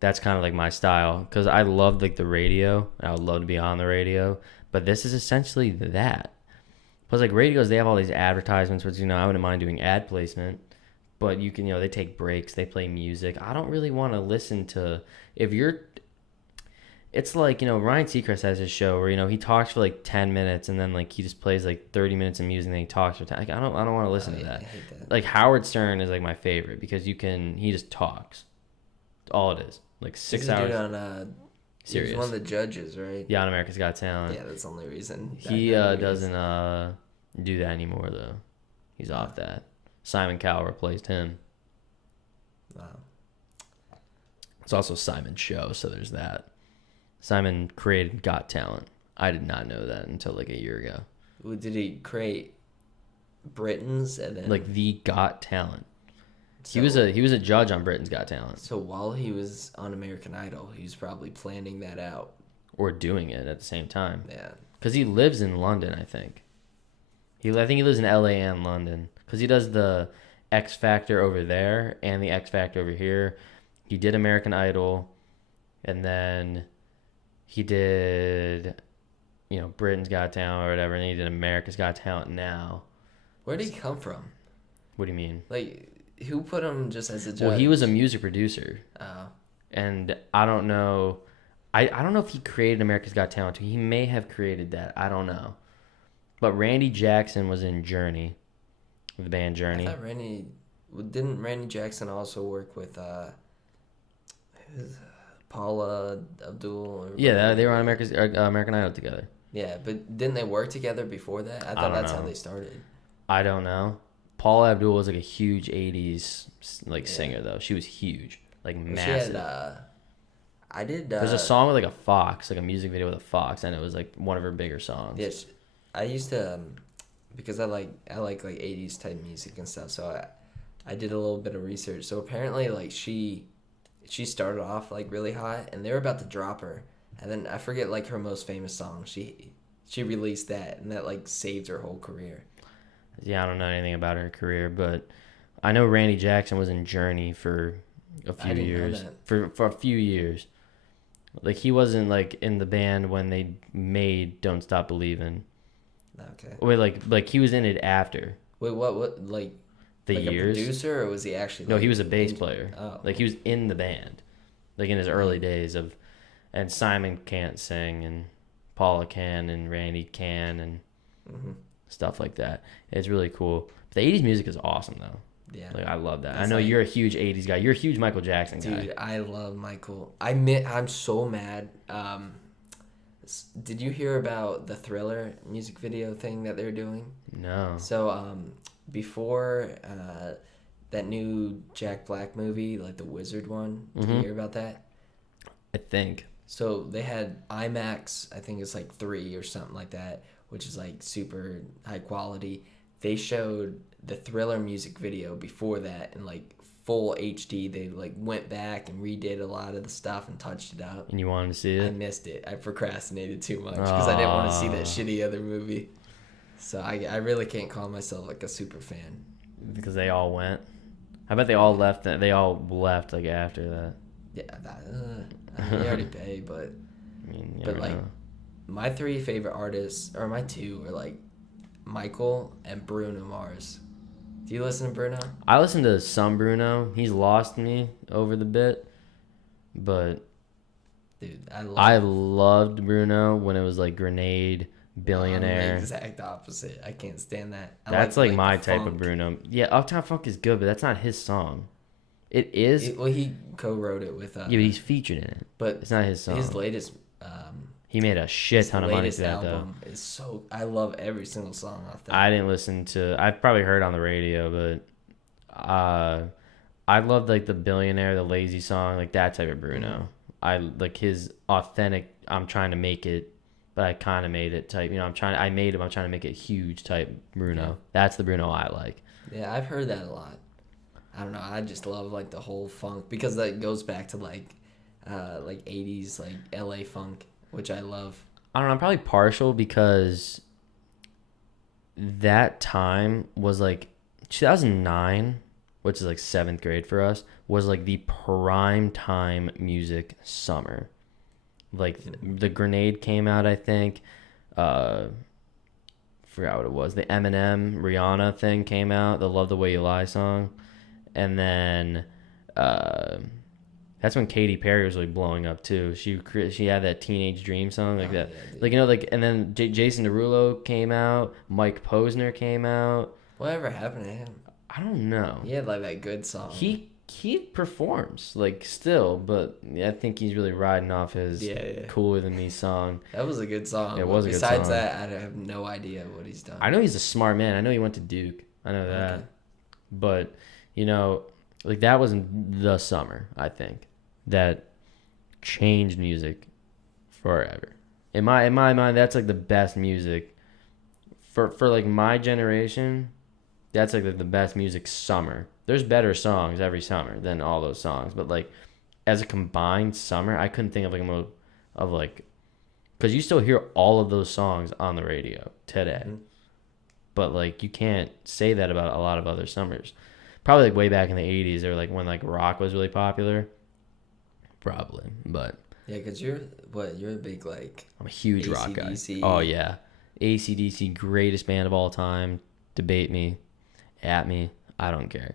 that's kind of like my style, because I love like the radio. I would love to be on the radio, but this is essentially that. Plus, like, radios, they have all these advertisements, which, I wouldn't mind doing ad placement. But you can, they take breaks, they play music. I don't really want to listen to, it's like, Ryan Seacrest has his show where, he talks for like 10 minutes and then like he just plays like 30 minutes of music and then he talks for 10. Like, I don't want to listen to that. I hate that. Like, Howard Stern is like my favorite because he just talks. All it is. Like 6 hours. He's one of the judges, right? Yeah, on America's Got Talent. Yeah, that's the only reason. He doesn't do that anymore though. He's off that. Simon Cowell replaced him. Wow. It's also Simon's show, so there's that. Simon created Got Talent. I did not know that until like a year ago. Well, did he create Britain's and then Like the Got Talent. So, He was a judge on Britain's Got Talent. So while he was on American Idol, he was probably planning that out. Or doing it at the same time. Yeah. Because he lives in London, I think. I think he lives in LA and London. Because he does the X Factor over there and the X Factor over here. He did American Idol. And then he did Britain's Got Talent or whatever, and he did America's Got Talent now. Where did he come from? What do you mean? Like, who put him just as a judge? Well, he was a music producer. Oh. And I don't know. I don't know if he created America's Got Talent. He may have created that. I don't know. But Randy Jackson was in Journey, the band Journey. I thought didn't Randy Jackson also work with Paula Abdul? Yeah, they were on American Idol together. Yeah, but didn't they work together before that? I thought that's how they started. I don't know. Paula Abdul was like a huge 80s singer, though. She was huge. Like, massive. She had, there's a song with like a fox, like a music video with a fox, and it was like one of her bigger songs. Yes, I used to, because I like 80s type music and stuff. So I did a little bit of research. So apparently, like she started off like really hot, and they were about to drop her, and then I forget like her most famous song. She released that, and that like saved her whole career. Yeah, I don't know anything about her career, but I know Randy Jackson was in Journey for a few years. For a few years. Like, he wasn't like in the band when they made Don't Stop Believin'. Okay. Wait, like he was in it after. Wait, what like the like years? A producer, or was he actually? No, he was a bass player. Oh. Like, he was in the band, like in his early days of, and Simon can't sing, and Paula can, and Randy can, and stuff like that. It's really cool. But the 80s music is awesome, though. Yeah. Like, I love that. I know you're a huge 80s guy. You're a huge Michael Jackson guy. Dude, I love Michael. I'm so mad. Did you hear about the Thriller music video thing that they're doing? No. So, before that new Jack Black movie, like the Wizard one, did you hear about that? I think. So they had IMAX, I think it's like 3 or something like that, which is like super high quality. They showed the Thriller music video before that in like full HD. They like went back and redid a lot of the stuff and touched it up. And you wanted to see I it? missed it. I procrastinated too much because I didn't want to see that shitty other movie. So I really can't call myself like a super fan. Because they all went. I bet they all left. They all left like after that. Yeah, I mean, you already pay, but I mean, but like my 3 favorite artists, or my 2, are like Michael and Bruno Mars. Do you listen to Bruno? I listen to some Bruno. He's lost me over the bit, but dude, I loved Bruno when it was like Grenade, Billionaire. I'm the exact opposite. I can't stand that. That's like my type of Bruno. Yeah, Uptown Funk is good, but that's not his song. It is. Well, he co-wrote it with. Yeah, but he's featured in it. But it's not his song. His latest. He made a shit ton of money for that, though. Is so. I love every single song off that. I didn't listen to. I've probably heard on the radio, but I loved like the Billionaire, the Lazy song, like that type of Bruno. I like his authentic. I'm trying to make it, but I kind of made it type. I'm trying to make it huge type Bruno. Yeah. That's the Bruno I like. Yeah, I've heard that a lot. I don't know. I just love like the whole funk because that goes back to like 80s like LA funk, which I love. I don't know. I'm probably partial because that time was like 2009, which is like 7th grade for us, was like the prime time music summer. Like the Grenade came out, I think. Forgot what it was. The Eminem Rihanna thing came out. The Love the Way You Lie song. And then that's when Katy Perry was really blowing up too. She had that Teenage Dream song like that. Yeah, like and then Jason Derulo came out. Mike Posner came out. Whatever happened to him? I don't know. He had like that good song. He performs like still, but I think he's really riding off his Cooler Than Me song. That was a good song. It was a good song. Besides that, I have no idea what he's done. I know he's a smart man. I know he went to Duke. I know that. Okay. But like that was the summer, I think, that changed music forever. In my mind, that's like the best music for like my generation. That's like the best music summer. There's better songs every summer than all those songs, but like as a combined summer, I couldn't think of like because you still hear all of those songs on the radio today, but like you can't say that about a lot of other summers. Probably like way back in the 80s or like when like rock was really popular. Probably. But Yeah, because you're a big, like, I'm a huge rock guy. AC/DC. Oh yeah, AC/DC, greatest band of all time. Debate me, at me, I don't care.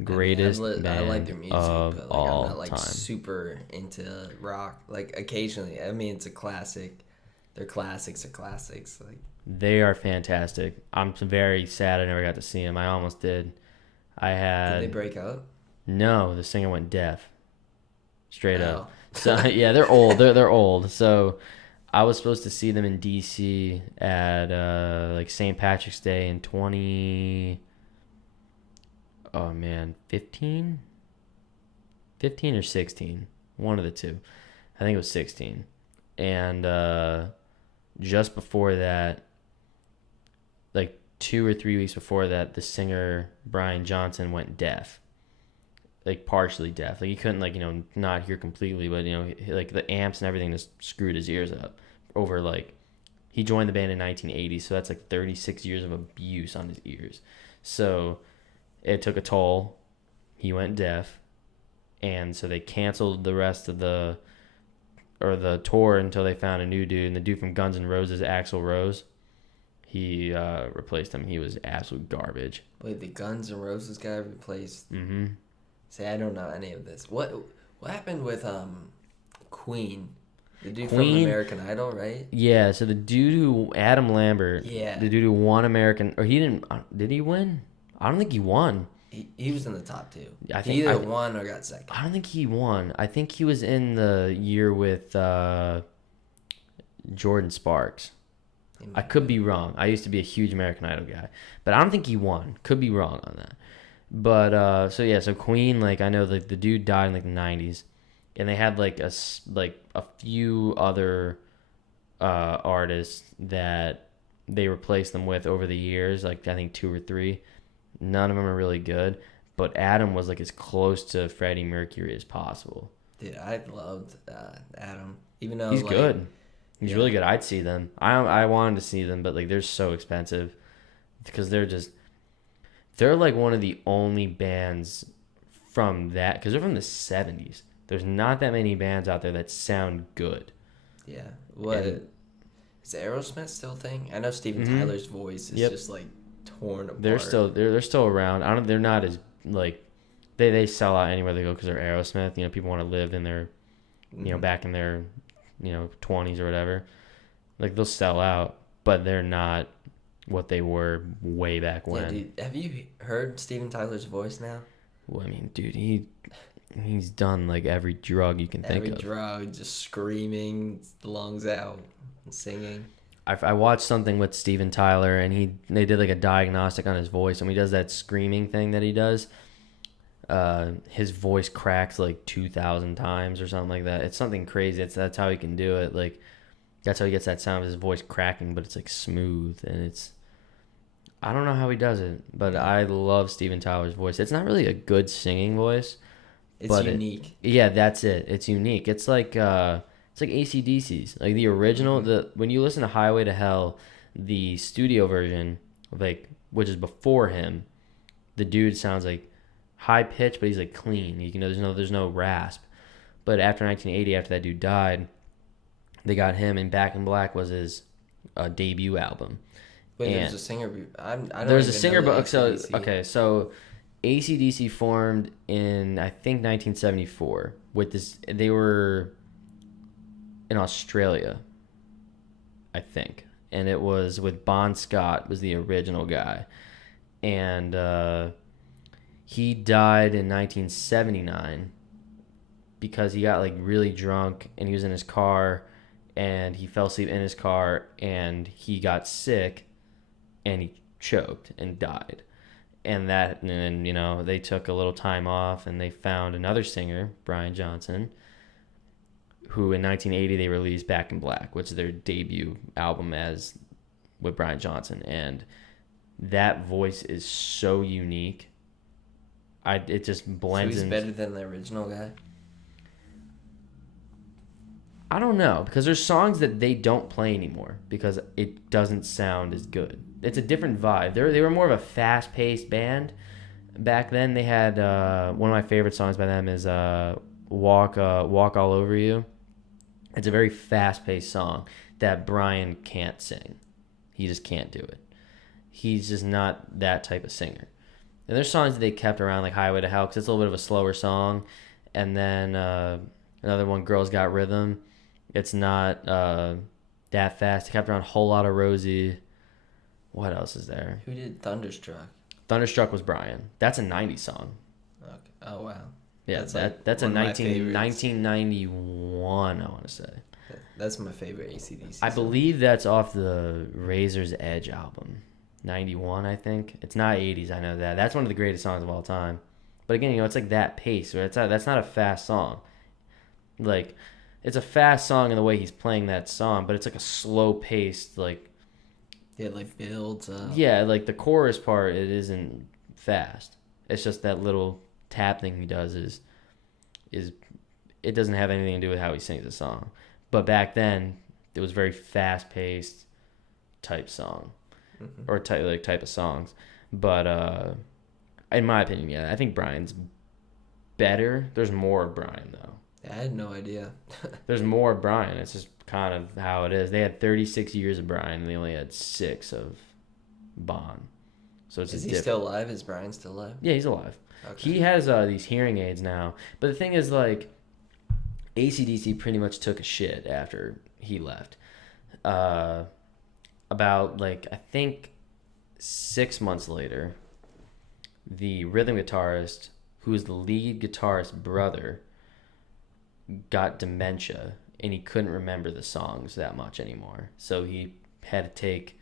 I mean, Greatest I like band their music, of but, like, I'm all not, like, time. super into rock. Like, occasionally. I mean, it's a classic. They're classics are classics. Like, They are fantastic. I'm very sad I never got to see them. I almost did. I did they had break up? no. The singer went deaf, straight up. Oh. So yeah, they're old. They're old. So I was supposed to see them in DC at like St. Patrick's Day in 20. Oh man, 15? 15 or 16, one of the two. I think it was 16. And just before that, like 2 or 3 weeks before that, the singer Brian Johnson went deaf, like partially deaf. Like he couldn't, like, not hear completely, but like the amps and everything just screwed his ears up over, like, he joined the band in 1980, so that's like 36 years of abuse on his ears. So it took a toll. He went deaf, and so they canceled the rest of the tour until they found a new dude. And the dude from Guns N' Roses, Axl Rose, he replaced him. He was absolute garbage. Wait, the Guns N' Roses guy replaced. Mm-hmm. See, I don't know any of this. What happened with Queen? The dude from Queen? American Idol, right? Yeah, so the dude who, Adam Lambert, Yeah. the dude who won American, or he didn't, did he win? I don't think he won. He was in the top two. I think He either won or got second. I don't think he won. I think he was in the year with Jordan Sparks. I could be wrong. I used to be a huge American Idol guy, but I don't think he won. Could be wrong on that. But so Queen, like, I know the dude died in like the 90s, and they had like a few other artists that they replaced them with over the years, like I think 2 or 3. None of them are really good, but Adam was like as close to Freddie Mercury as possible. Dude, I loved Adam. Even though He's like, good. He's yeah. really good. I'd see them. I wanted to see them, but like they're so expensive because they're like one of the only bands from that, because they're from the 70s. There's not that many bands out there that sound good. Yeah. What is Aerosmith still a thing? I know Steven Tyler's voice is just like torn apart. They're still around. They're not as like they sell out anywhere they go because they're Aerosmith. People want to live in their back in their 20s or whatever. Like they'll sell out, but they're not what they were way back when. Yeah, dude, have you heard Steven Tyler's voice now? Well, I mean, dude, he's done like every drug you can think of. Every drug, just screaming, lungs out, and singing. I watched something with Steven Tyler, and they did like a diagnostic on his voice, and when he does that screaming thing that he does, his voice cracks like 2,000 times or something like that. It's something crazy. That's how he can do it. Like that's how he gets that sound of his voice cracking, but it's like smooth, and I don't know how he does it, but I love Steven Tyler's voice. It's not really a good singing voice. It's unique. Yeah, that's it. It's unique. It's like AC/DC's. Like the original, when you listen to Highway to Hell, the studio version, like, which is before him, the dude sounds like high pitched, but he's like clean. There's no rasp. But after 1980, after that dude died, they got him, and Back in Black was his debut album. Wait, there's a singer. I don't there's a even singer, know but so AC/DC. okay, so AC/DC formed in I think 1974 with this. They were in Australia, I think, and it was with Bon Scott was the original guy, and he died in 1979 because he got like really drunk and he was in his car and he fell asleep in his car and he got sick and he choked and died. And then they took a little time off and they found another singer, Brian Johnson, who in 1980 they released Back in Black, which is their debut album as with Brian Johnson. And that voice is so unique. It just blends in. So he's better than the original guy? I don't know, because there's songs that they don't play anymore because it doesn't sound as good. It's a different vibe. They were more of a fast-paced band. Back then, they had one of my favorite songs by them is "Walk All Over You." It's a very fast-paced song that Brian can't sing. He just can't do it. He's just not that type of singer. And there's songs that they kept around, like Highway to Hell, because it's a little bit of a slower song. And then another one, Girls Got Rhythm. It's not that fast. They kept around Whole Lotta Rosie. What else is there? Who did Thunderstruck? Thunderstruck was Brian. That's a 90s song. Okay. Oh, wow. Yeah, that's a 1991, I want to say. That's my favorite AC/DC I song. believe that's off the Razor's Edge album. 91, I think. It's not 80s, I know that. That's one of the greatest songs of all time. But again, it's like that pace. Right? That's not a fast song. Like, it's a fast song in the way he's playing that song, but it's like a slow-paced, like... Yeah, it like builds up. Yeah, like the chorus part, it isn't fast. It's just that little tap thing he does is it doesn't have anything to do with how he sings the song. But back then, it was very fast-paced type song. Or type of songs. But in my opinion, yeah, I think Brian's better. There's more of Brian, though. I had no idea. There's more of Brian. It's just kind of how it is. They had 36 years of Brian, and they only had 6 of Bon. So it's Is just he still alive? Is Brian still alive? Yeah, he's alive. Okay. He has these hearing aids now. But the thing is, like, AC/DC pretty much took a shit after he left. About, like, I think 6 months later, the rhythm guitarist, who is the lead guitarist's brother, got dementia, and he couldn't remember the songs that much anymore. So he had to take,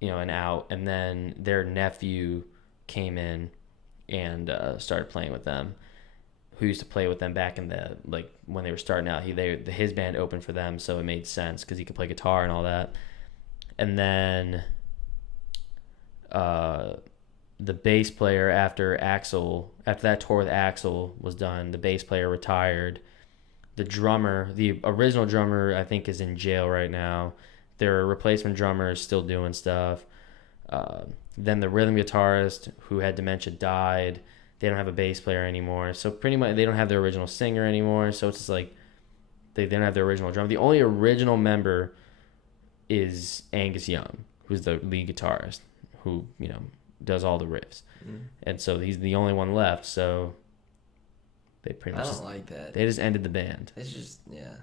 an out, and then their nephew came in and started playing with them, who used to play with them back in the, like, when they were starting out. His band opened for them, so it made sense because he could play guitar and all that. And then the bass player, after that tour with Axl was done, the bass player retired. The original drummer, I think, is in jail right now. Their replacement drummer is still doing stuff. Then the rhythm guitarist, who had dementia, died. They don't have a bass player anymore. So pretty much they don't have their original singer anymore. So it's just like they don't have their original drummer. The only original member is Angus Young, who's the lead guitarist, who, does all the riffs. And so he's the only one left. So they pretty much... I don't like that. They just ended the band. It's just, yeah.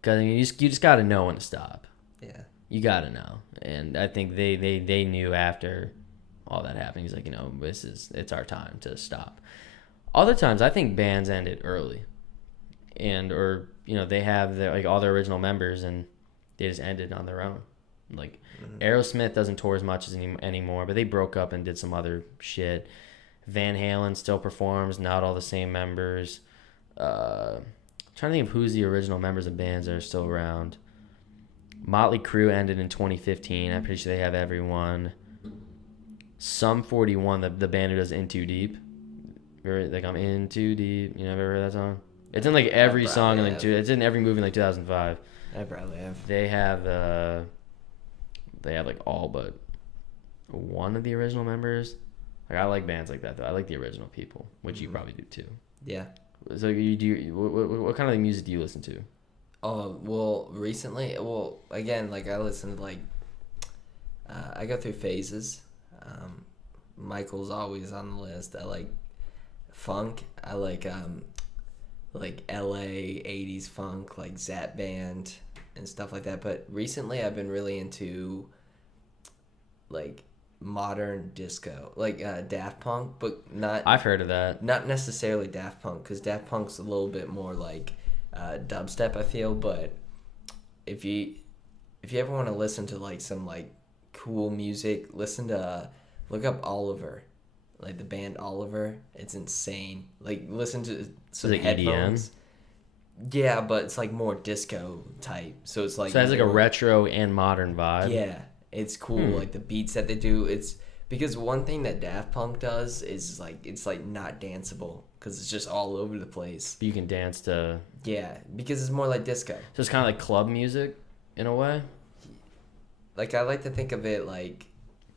Because you just got to know when to stop. Yeah. You got to know. And I think they knew after all that happened. He's like, it's our time to stop. Other times, I think bands ended early. Or they have all their original members and they just ended on their own. Like, Aerosmith doesn't tour as much anymore, but they broke up and did some other shit. Van Halen still performs, not all the same members. I'm trying to think of who's the original members of bands that are still around. Motley Crue ended in 2015. I'm pretty sure they have everyone. Sum 41, the band who does In Too Deep. Like, I'm in too deep. You ever heard that song? It's in like every song it's in every movie in like 2005. I probably have. They have like all but one of the original members. Like, I like bands like that though. I like the original people, which you probably do too. Yeah. So what kind of music do you listen to? Well, recently, again, like, I listen to, like, I go through phases. Michael's always on the list. I like funk. I like LA 80s funk, like Zap Band and stuff like that. But recently I've been really into, like, modern disco, like Daft Punk, but not... I've heard of that. Not necessarily Daft Punk, because Daft Punk's a little bit more like dubstep, I feel. But if you ever want to listen to, like, some, like, cool music, look up Oliver, like the band Oliver. It's insane. Like, listen to some headphones. EDM? Yeah, but it's like more disco type. So it's like... So it has like a retro and modern vibe. Yeah, it's cool. Like the beats that they do, it's... Because one thing that Daft Punk does is, like, it's like not danceable because it's just all over the place. But you can dance to... Yeah, because it's more like disco. So it's kind of like club music in a way? Like, I like to think of it like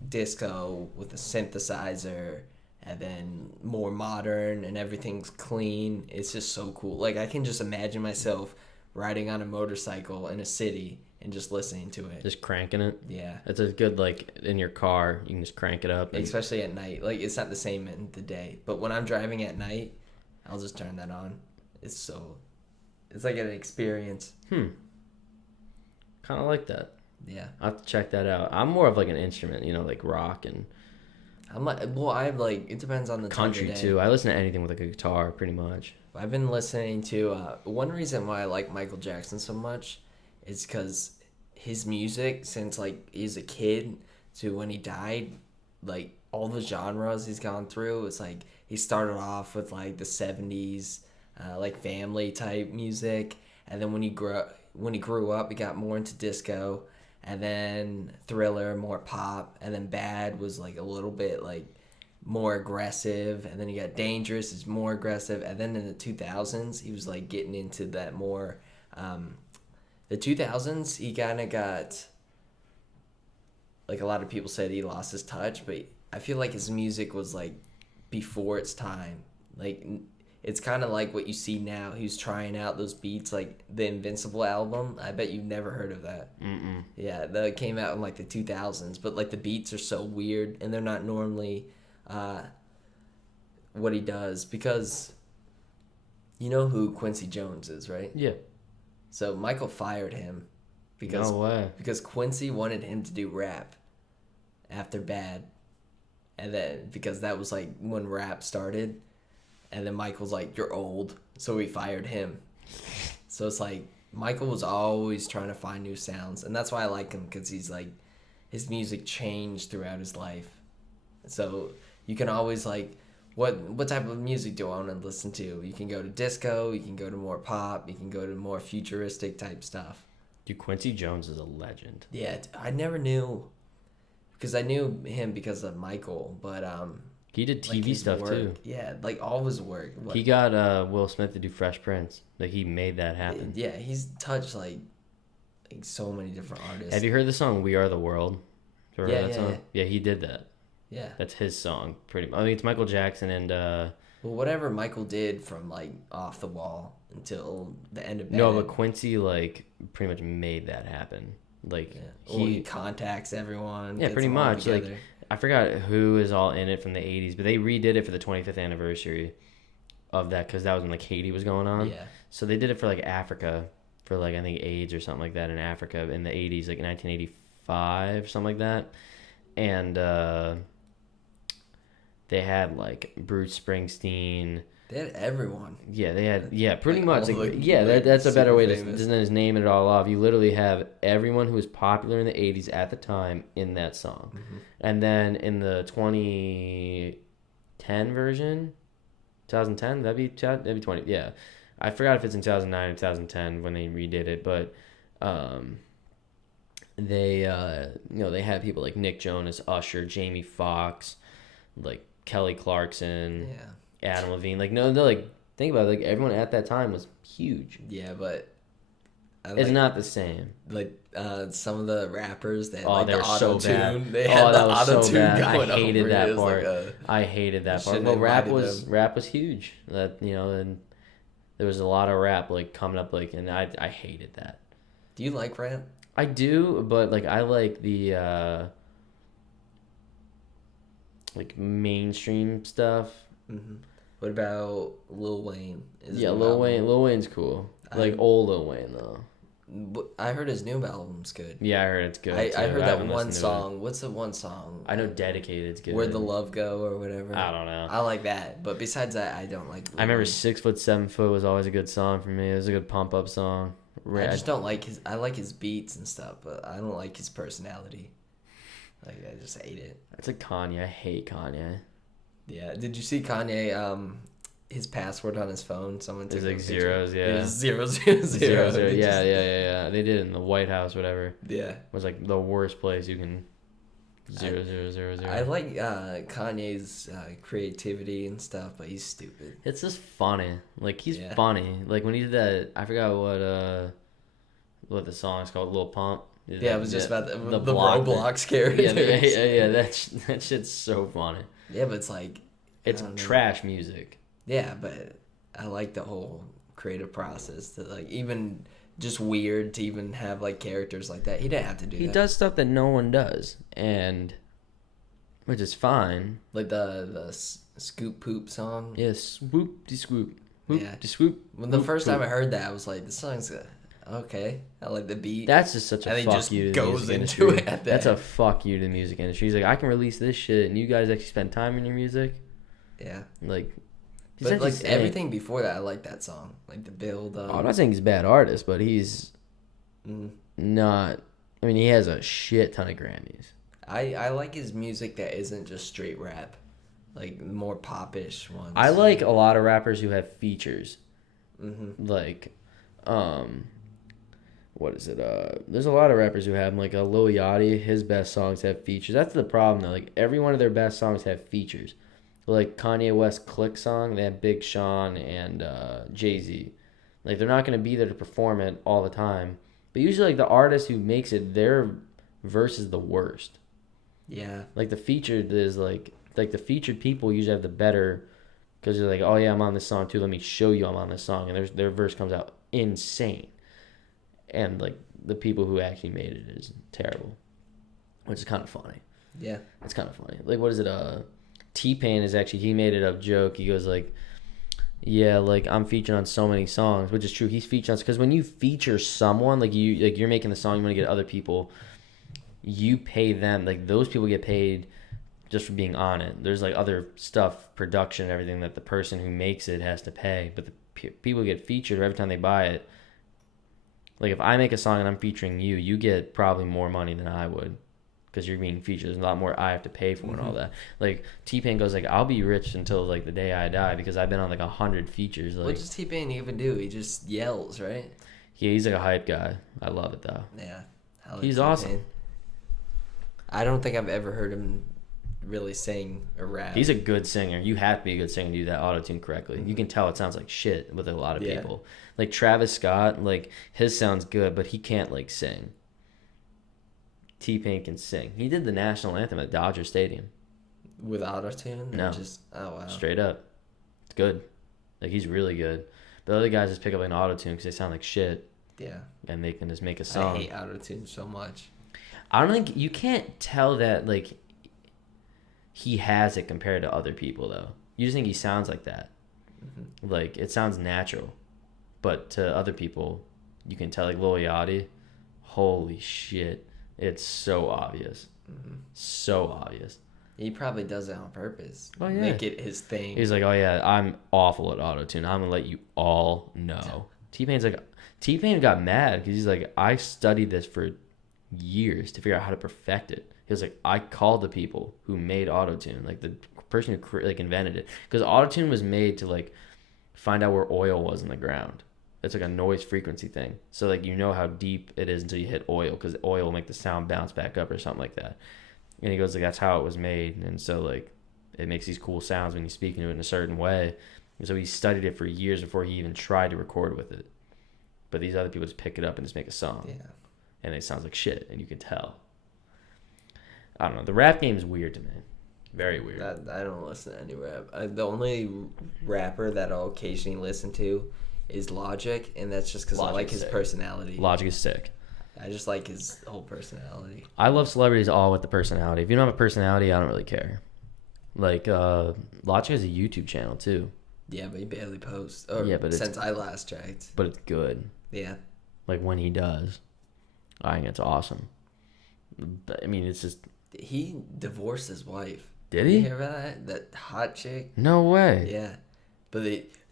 disco with a synthesizer and then more modern and everything's clean. It's just so cool. Like, I can just imagine myself riding on a motorcycle in a city and just listening to it. Just cranking it. Yeah. It's a good, like, in your car, you can just crank it up. Especially at night. Like, it's not the same in the day. But when I'm driving at night, I'll just turn that on. It's like an experience. Kind of like that. Yeah. I'll have to check that out. I'm more of, like, an instrument, you know, like rock and... I'm like, well, I have, like, it depends on the time of country, day. too. I listen to anything with, like, a guitar, pretty much. I've been listening to, one reason why I like Michael Jackson so much is because his music, since, like, he's a kid to when he died, like, all the genres he's gone through, it's like, he started off with, like, the 70s, like, family type music, and then when he grew up, he got more into disco, and then Thriller, more pop, and then Bad was, like, a little bit, like, more aggressive, and then you got Dangerous is more aggressive, and then in the 2000s, he was, like, getting into that more, the 2000s, he kind of got, like, a lot of people said he lost his touch, but I feel like his music was, like, before its time. Like, it's kind of like what you see now. He was trying out those beats, like the Invincible album. I bet you've never heard of that. Mm-mm. Yeah, that came out in, like, the 2000s, but, like, the beats are so weird, and they're not normally what he does, because you know who Quincy Jones is, right? Yeah. So Michael fired him because No way. because Quincy wanted him to do rap after Bad, and then because that was, like, when rap started, and then Michael's like, you're old, so he fired him. So it's like Michael was always trying to find new sounds, and that's why I like him, because he's like, his music changed throughout his life. So you can always, like, what type of music do I want to listen to? You can go to disco, you can go to more pop, you can go to more futuristic type stuff. Dude, Quincy Jones is a legend. Yeah, I never knew, because I knew him because of Michael, but he did like, TV his stuff, work, too. Yeah, like, all of his work. He got Will Smith to do Fresh Prince. Like, he made that happen. Yeah, he's touched, like so many different artists. Have you heard the song We Are the World? Have you ever heard that Yeah, song? Yeah, he did that. Yeah. That's his song, pretty much. I mean, it's Michael Jackson and... Well, whatever Michael did from, like, Off the Wall until the end of Bad. No, but Quincy, like, pretty much made that happen. Like, yeah. He contacts everyone. Yeah, gets pretty them all much. Like, together. I forgot who is all in it from the 80s, but they redid it for the 25th anniversary of that, because that was when, like, Haiti was going on. Yeah. So they did it for, like, Africa, for, like, I think AIDS or something like that in Africa in the 80s, like 1985, something like that. And they had, like, Bruce Springsteen. They had everyone. Yeah, they had, yeah, pretty Like, much. all Like, the, yeah, like, that's a better way to famous. just name it all off. You literally have everyone who was popular in the 80s at the time in that song. Mm-hmm. And then in the 2010 version, 2010, that'd be 20, yeah. I forgot if it's in 2009 or 2010 when they redid it, but they, they had people like Nick Jonas, Usher, Jamie Foxx, like Kelly Clarkson, Yeah. Adam Levine. Like, no, they're like, think about it, like, everyone at that time was huge. Yeah, but It's not the same. Like, some of the rappers that Oh, like they're the so auto-tune. bad. They had the that was so auto-tune bad. I going hated over it. that It was part. like I hated that part. shouldn't But have rap invited was huge. That, and there was a lot of rap, like, coming up, like, and I hated that. Do you like rap? I do, but, like, I like the like, mainstream stuff. Mm-hmm. What about Lil Wayne? Yeah, Lil Wayne. Lil Wayne's cool. Like, old Lil Wayne, though. I heard his new album's good. Yeah, I heard it's good. I heard that haven't one listened to song. What's the one song? it. I know Dedicated's good. Where'd the Love Go or whatever. I don't know. I like that, but besides that, I don't like. I remember 6 Foot 7 Foot was always a good song for me. It was a good pump up song. I just don't like his. I like his beats and stuff, but I don't like his personality. Like, I just hate it. It's like Kanye. I hate Kanye. Yeah. Did you see Kanye? His password on his phone. Someone took It's like a picture. zeros, yeah. It was 000. Zero. They Yeah, just- yeah. They did it in the White House, whatever. Yeah. It was like the worst place you can. 000. I like Kanye's creativity and stuff, but he's stupid. It's just funny. Like, he's Yeah. funny. Like, when he did that, I forgot what the song's called, Lil Pump. Yeah, it was just about the block Roblox thing. characters. Yeah. That shit's so funny. Yeah, but it's like It's I don't know. trash music. Yeah, but I like the whole creative process. To like even just weird to even have like characters like that. He didn't have to do He that. does stuff that no one does, and which is fine. Like the Scoop Poop song. Yeah, swoop de swoop. Whoop Yeah. de swoop. When the whoop, first whoop. time I heard that, I was like, this song's okay. I like the beat. That's just such a and he fuck just you to the goes music into industry. it at That's the a fuck you to the music industry. He's like, I can release this shit, and you guys actually spend time in your music. Yeah. Like, he's But actually like saying- everything before that, I like that song. Like the build up. I'm not saying he's a bad artist, but he's not. I mean, he has a shit ton of Grammys. I like his music that isn't just straight rap. Like more pop-ish ones. I like a lot of rappers who have features. Mm-hmm. Like, what is it? There's a lot of rappers who have them. Like Lil Yachty, his best songs have features. That's the problem though. Like every one of their best songs have features. Like Kanye West Click song, they have Big Sean and Jay-Z. Like they're not gonna be there to perform it all the time. But usually, like the artist who makes it, their verse is the worst. Yeah. Like the featured is like the featured people usually have the better, because they're like, oh yeah, I'm on this song too. Let me show you I'm on this song, and their verse comes out insane. And like the people who actually made it is terrible, which is kind of funny. Yeah. It's kind of funny. Like what is it? T-Pain is actually, he made it up joke. He goes like, yeah, like I'm featured on so many songs, which is true. He's featured on, because when you feature someone, like you're making the song, you want to get other people, you pay them. Like those people get paid just for being on it. There's like other stuff, production, and everything that the person who makes it has to pay. But the people get featured every time they buy it. Like if I make a song and I'm featuring you, you get probably more money than I would, because you're being featured. There's a lot more I have to pay for and all that. Like T-Pain goes like, I'll be rich until like the day I die, because I've been on like 100 features. Like, What does T-Pain even do? He just yells, right? yeah, he's like a hype guy. I love it though. Yeah. I like He's T-Pain. awesome. I don't think I've ever heard him really sing or rap. He's a good singer. You have to be a good singer to do that auto-tune correctly. You can tell it sounds like shit with a lot of people. Like Travis Scott, like his sounds good, but he can't like sing. T-Pain can sing. He did the national anthem at Dodger Stadium. With auto-tune? No. Just, oh, wow. Straight up. It's good. Like he's really good. The other guys just pick up an auto-tune because they sound like shit. Yeah. And they can just make a song. I hate auto-tune so much. I don't think, you can't tell that like he has it compared to other people though. You just think he sounds like that. Mm-hmm. Like it sounds natural. But to other people, you can tell, like Lil Yachty, holy shit, it's so obvious. Mm-hmm. So obvious. He probably does it on purpose. Oh, yeah. Make it his thing. He's like, oh yeah, I'm awful at autotune. I'm gonna let you all know. T-Pain got mad because he's like, I studied this for years to figure out how to perfect it. He was like, I called the people who made autotune, like the person who like invented it, because autotune was made to like find out where oil was in the ground. It's like a noise frequency thing. So like you know how deep it is until you hit oil, because oil will make the sound bounce back up or something like that. And he goes like, that's how it was made. And so like it makes these cool sounds when you speak into it in a certain way. And so he studied it for years before he even tried to record with it. But these other people just pick it up and just make a song. Yeah. And it sounds like shit, and you can tell. I don't know. The rap game is weird to me. Very weird. I don't listen to any rap. The only rapper that I'll occasionally listen to is Logic, and that's just because I like his personality. Logic is sick. I just like his whole personality. I love celebrities all with the personality. If you don't have a personality, I don't really care. Like, Logic has a YouTube channel, too. Yeah, but he barely posts. Since I last checked. But it's good. Yeah. Like, when he does, I think it's awesome. But, I mean, it's just... He divorced his wife. Did he? You hear about that? That hot chick? No way. Yeah. But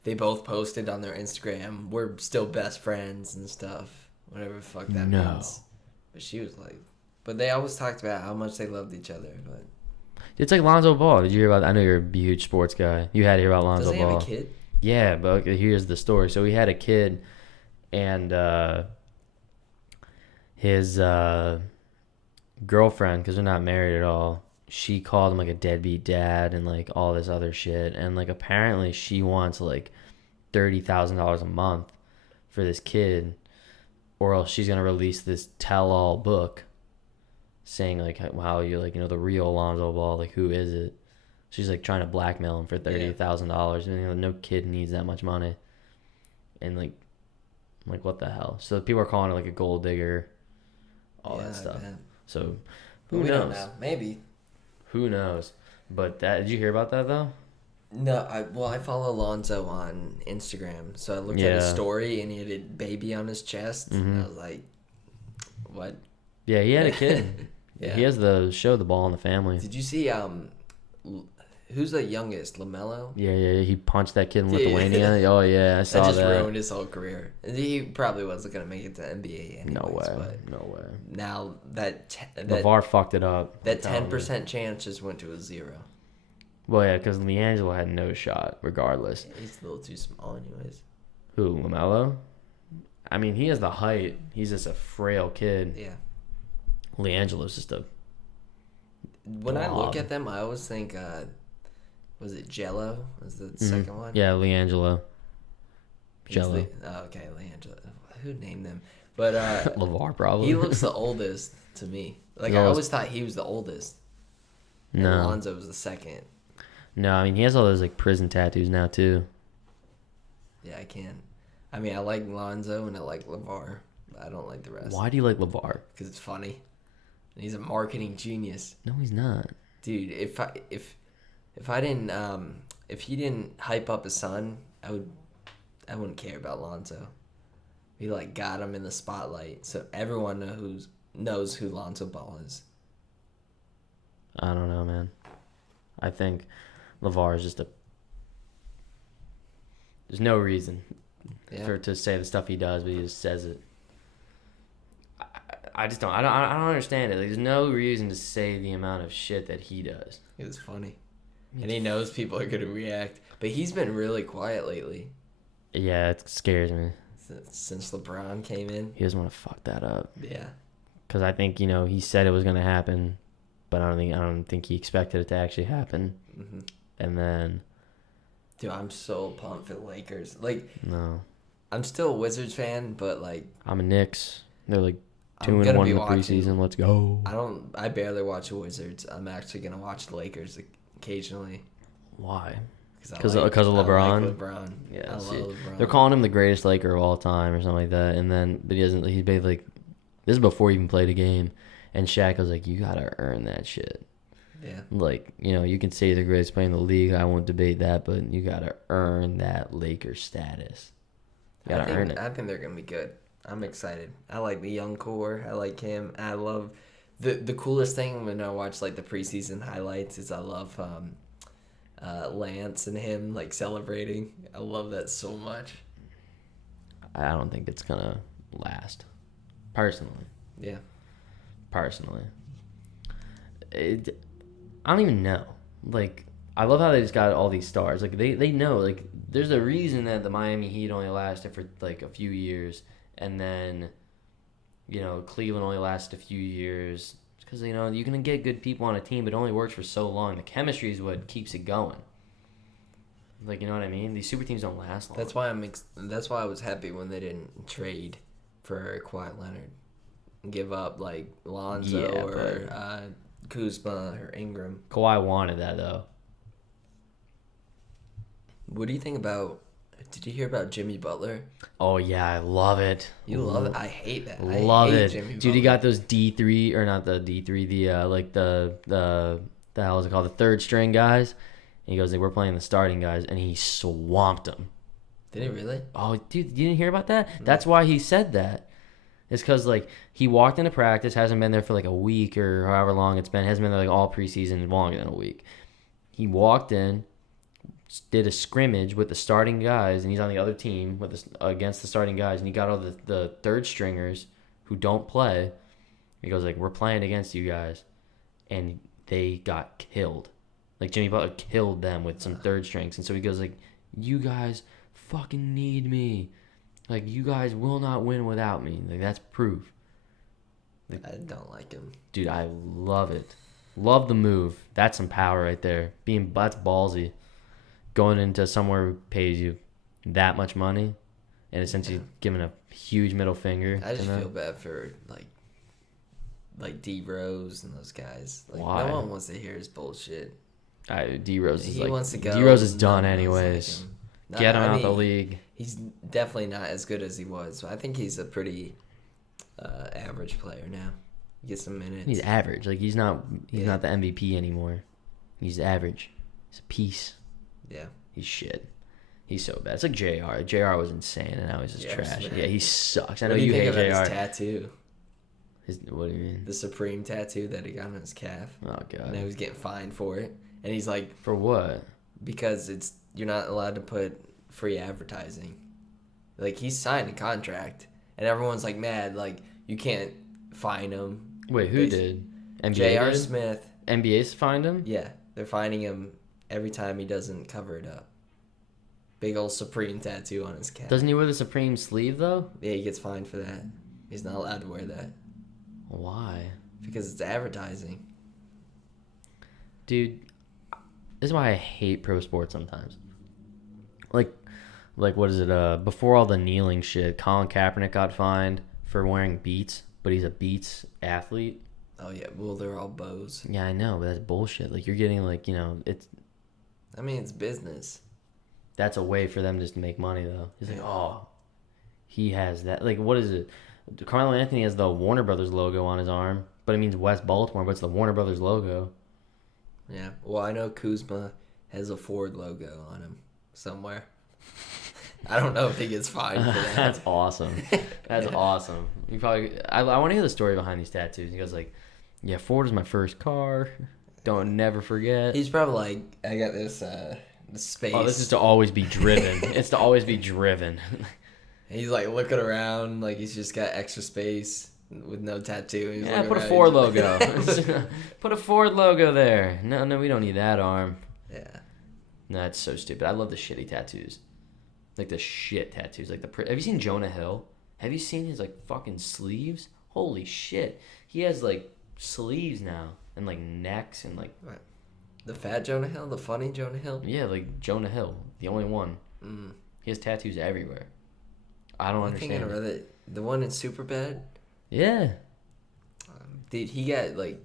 they both posted on their Instagram, we're still best friends and stuff. Whatever the fuck that means. But she was like... But they always talked about how much they loved each other. But it's like Lonzo Ball. Did you hear about that? I know you're a huge sports guy. You had to hear about Lonzo Ball. Does he have a kid? Yeah, but okay, here's the story. So he had a kid, and his girlfriend, because they're not married at all, she called him like a deadbeat dad and like all this other shit. And like apparently she wants like $30,000 a month for this kid, or else she's gonna release this tell-all book saying like how you like, you know, the real Lonzo Ball, like who is it? She's like trying to blackmail him for $30,000. And you know, no kid needs that much money. And like I'm like, what the hell? So people are calling it like a gold digger, all Yeah, that I stuff. bet. So But who we don't knows? know. Maybe. Who knows? But that did you hear about that though? No, I follow Lonzo on Instagram, so I looked at his Yeah. story and he had a baby on his chest. And Mm-hmm. I was like, what? Yeah, he had a kid. Yeah. He has the ball in the family. Did you see who's the youngest? LaMelo? Yeah. He punched that kid in Yeah. Lithuania. Oh yeah, I That saw just that. ruined his whole career. He probably wasn't gonna make it to NBA anyways. No way. But No way. now that The VAR fucked it up. that 10% chance just went to a 0. Well, yeah, because LiAngelo had no shot, regardless. He's a little too small, anyways. Who, LaMelo? I mean, he has the height. He's just a frail kid. Yeah. LiAngelo's just a When I blob. look at them, I always think, was it Jello? Was the second one? Yeah, LiAngelo. Jello. Okay, Leandro. Who named them? But LeVar probably. he looks the oldest to me. Like, I always thought he was the oldest. And No. Lonzo was the second. No, I mean, he has all those, like, prison tattoos now, too. Yeah, I can. I mean, I like Lonzo and I like LeVar. But I don't like the rest. Why do you like LeVar? Because it's funny. And he's a marketing genius. No, he's not. Dude, if I didn't if he didn't hype up his son, I wouldn't care about Lonzo. He like got him in the spotlight, so everyone knows who Lonzo Ball is. I don't know, man. I think LeVar is just a... There's no reason to say the stuff he does, but he just says it. I just don't. I don't understand it. Like, there's no reason to say the amount of shit that he does. It's funny, and he knows people are gonna react. But he's been really quiet lately. Yeah, it scares me. Since LeBron came in. He doesn't want to fuck that up. Yeah. Because I think, he said it was going to happen, but I don't think he expected it to actually happen. Mm-hmm. And then... Dude, I'm so pumped for the Lakers. Like, No. I'm still a Wizards fan, but like, I'm a Knicks. They're like I'm 2-1 gonna be in the watching- preseason. Let's go. I barely watch the Wizards. I'm actually gonna watch the Lakers occasionally. Why? Because of LeBron? I like LeBron. Yeah, I love see, LeBron. they're calling him the greatest Laker of all time or something like that. And then, but he doesn't. He's basically like, this is before he even played a game. And Shaq was like, you gotta earn that shit. Yeah. Like, you can say you're the greatest player in the league. I won't debate that, but you gotta earn that Laker status. You gotta earn it. I think they're gonna be good. I'm excited. I like the young core. I like him. I love the coolest thing when I watch like the preseason highlights is I love Lance and him like celebrating. I love that so much. I don't think it's gonna last. Personally. Yeah. I don't even know. Like, I love how they just got all these stars. Like, they know. Like, there's a reason that the Miami Heat only lasted for like a few years, and then, Cleveland only lasted a few years. Because, you can get good people on a team, but it only works for so long. The chemistry is what keeps it going. Like, you know what I mean? These super teams don't last long. That's why that's why I was happy when they didn't trade for Kawhi Leonard. Give up like Lonzo or Kuzma or Ingram. Kawhi wanted that, though. What do you think about... Did you hear about Jimmy Butler? Oh, yeah, I love it. You love it? I hate that. Love I hate it. Jimmy Dude, he Butler. got those D3, or not the D3, the hell is it called? The third string guys. And he goes, we're playing the starting guys, and he swamped them. Did he really? Oh, dude, you didn't hear about that? That's why he said that. It's because, like, he walked into practice, hasn't been there for, like, a week or however long it's been. Hasn't been there, like, all preseason, longer than a week. He walked in, did a scrimmage with the starting guys, and he's on the other team against the starting guys, and he got all the third stringers who don't play. He goes, like, we're playing against you guys. And they got killed. Like, Jimmy Butler killed them with some third strings. And so he goes, like, you guys fucking need me. Like, you guys will not win without me. Like, that's proof. Like, I don't like him. dude, I love it. Love the move. That's some power right there. That's ballsy. Going into somewhere who pays you that much money and essentially giving a huge middle finger. I just feel bad for like D Rose and those guys. Like, Why? no one wants to hear his bullshit. D Rose is He wants to go. D Rose is no done one wants to anyways. like him. No, Get him I out the mean, league. He's definitely not as good as he was. I think he's a pretty average player now. Get some minutes. He's average. Like he's not the MVP anymore. He's average. He's a piece. Yeah. He's shit. He's so bad. It's like JR. JR was insane, and now he's just trash. Man. Yeah, he sucks. I What know do you think hate about JR. his tattoo? What do you mean? The Supreme tattoo that he got on his calf. Oh god. Now he's getting fined for it, and he's like, For what? because you're not allowed to put free advertising. Like he's signed a contract, and everyone's like mad. Like you can't fine him. Wait, who did? NBA J.R. did? Smith. NBA's fined him? Yeah, they're fining him every time he doesn't cover it up. Big old Supreme tattoo on his calf. Doesn't he wear the Supreme sleeve though? Yeah, he gets fined for that. He's not allowed to wear that Why? because it's advertising. Dude, this is why I hate pro sports sometimes. Like what is it? Before all the kneeling shit, Colin Kaepernick got fined for wearing Beats, but he's a Beats athlete. Oh yeah, well they're all bows. Yeah, I know, but that's bullshit. Like you're getting it's I mean, it's business. that's a way for them just to make money though. He's like, oh, he has that. Like, what is it? Carmelo Anthony has the Warner Brothers logo on his arm, but it means West Baltimore, but it's the Warner Brothers logo. Yeah. Well, I know Kuzma has a Ford logo on him somewhere. I don't know if he gets fined for that. That's awesome. That's awesome. You probably. I want to hear the story behind these tattoos. He goes like, "Yeah, Ford is my first car. Don't never forget." He's probably like, I got this space. Oh, this is to always be driven. It's to always be driven. He's like looking around, like he's just got extra space with no tattoo. He's Yeah, looking put a around. Ford logo. Put a Ford logo there. No, we don't need that arm. Yeah. No, that's so stupid. I love the shitty tattoos. Like the shit tattoos. Like have you seen Jonah Hill? Have you seen his like fucking sleeves? Holy shit. He has like sleeves now and like necks and like What? The fat Jonah Hill, the funny Jonah Hill. yeah, like Jonah Hill, the only one. He has tattoos everywhere. I don't understand. Thinking of the one in Superbad. Yeah. Dude, he got like,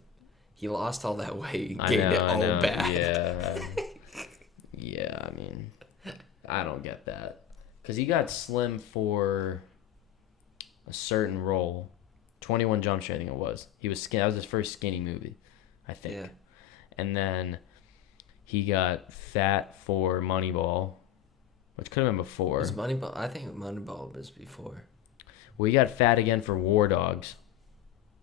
he lost all that weight, I gained know, it all I know. back. Yeah. Yeah, I mean, I don't get that. Because he got slim for a certain role. 21 Jump Street, I think it was. He was skinny. That was his first skinny movie, I think. Yeah. And then he got fat for Moneyball, which could have been before. Was Moneyball? I think Moneyball was before. Well, he got fat again for War Dogs.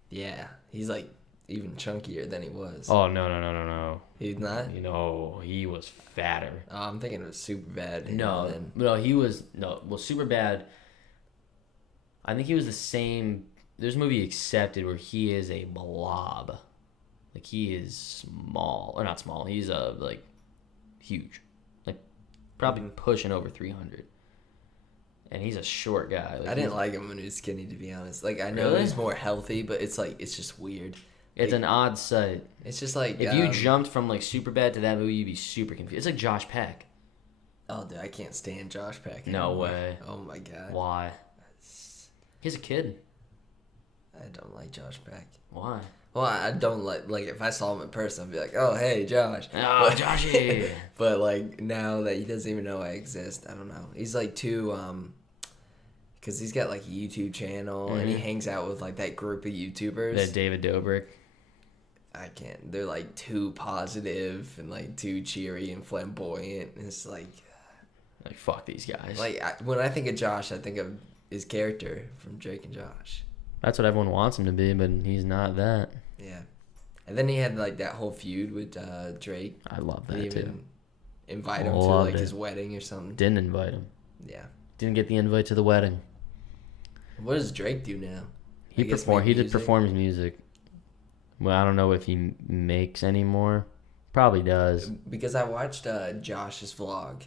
Yeah, he's like even chunkier than he was. Oh, no. He's not? No, he was fatter. Oh, I'm thinking it was Superbad. No, he was well, Superbad. I think he was the same. There's a movie Accepted where he is a blob, like he is small or not small. He's like huge, like probably pushing over 300, and he's a short guy. Like, I didn't like him when he was skinny, to be honest. Like I know Really? he's more healthy, but it's like it's just weird. It's Like, an odd sight. It's just like If you jumped from like Superbad to that movie, you'd be super confused. It's like Josh Peck. Oh, dude, I can't stand Josh Peck. No anymore. way. Oh my god. Why? He's a kid. I don't like Josh Peck. Why? Well, I don't like if I saw him in person, I'd be like, oh hey Josh. Oh, Joshy. But like now that he doesn't even know I exist, I don't know. He's like too because he's got like a YouTube channel and he hangs out with like that group of YouTubers. That David Dobrik. I can't. They're like too positive and like too cheery and flamboyant. And it's like Fuck these guys. like when I think of Josh, I think of his character from Drake and Josh. That's what everyone wants him to be, but he's not that. Yeah. And then he had like that whole feud with Drake. I love Didn't that too. even invite him to Loved like it. his wedding or something. Didn't invite him. Yeah. Didn't get the invite to the wedding. What does Drake do now? He I guess perform. make He just music? performs music. Well, I don't know if he makes anymore. Probably does. Because I watched Josh's vlog,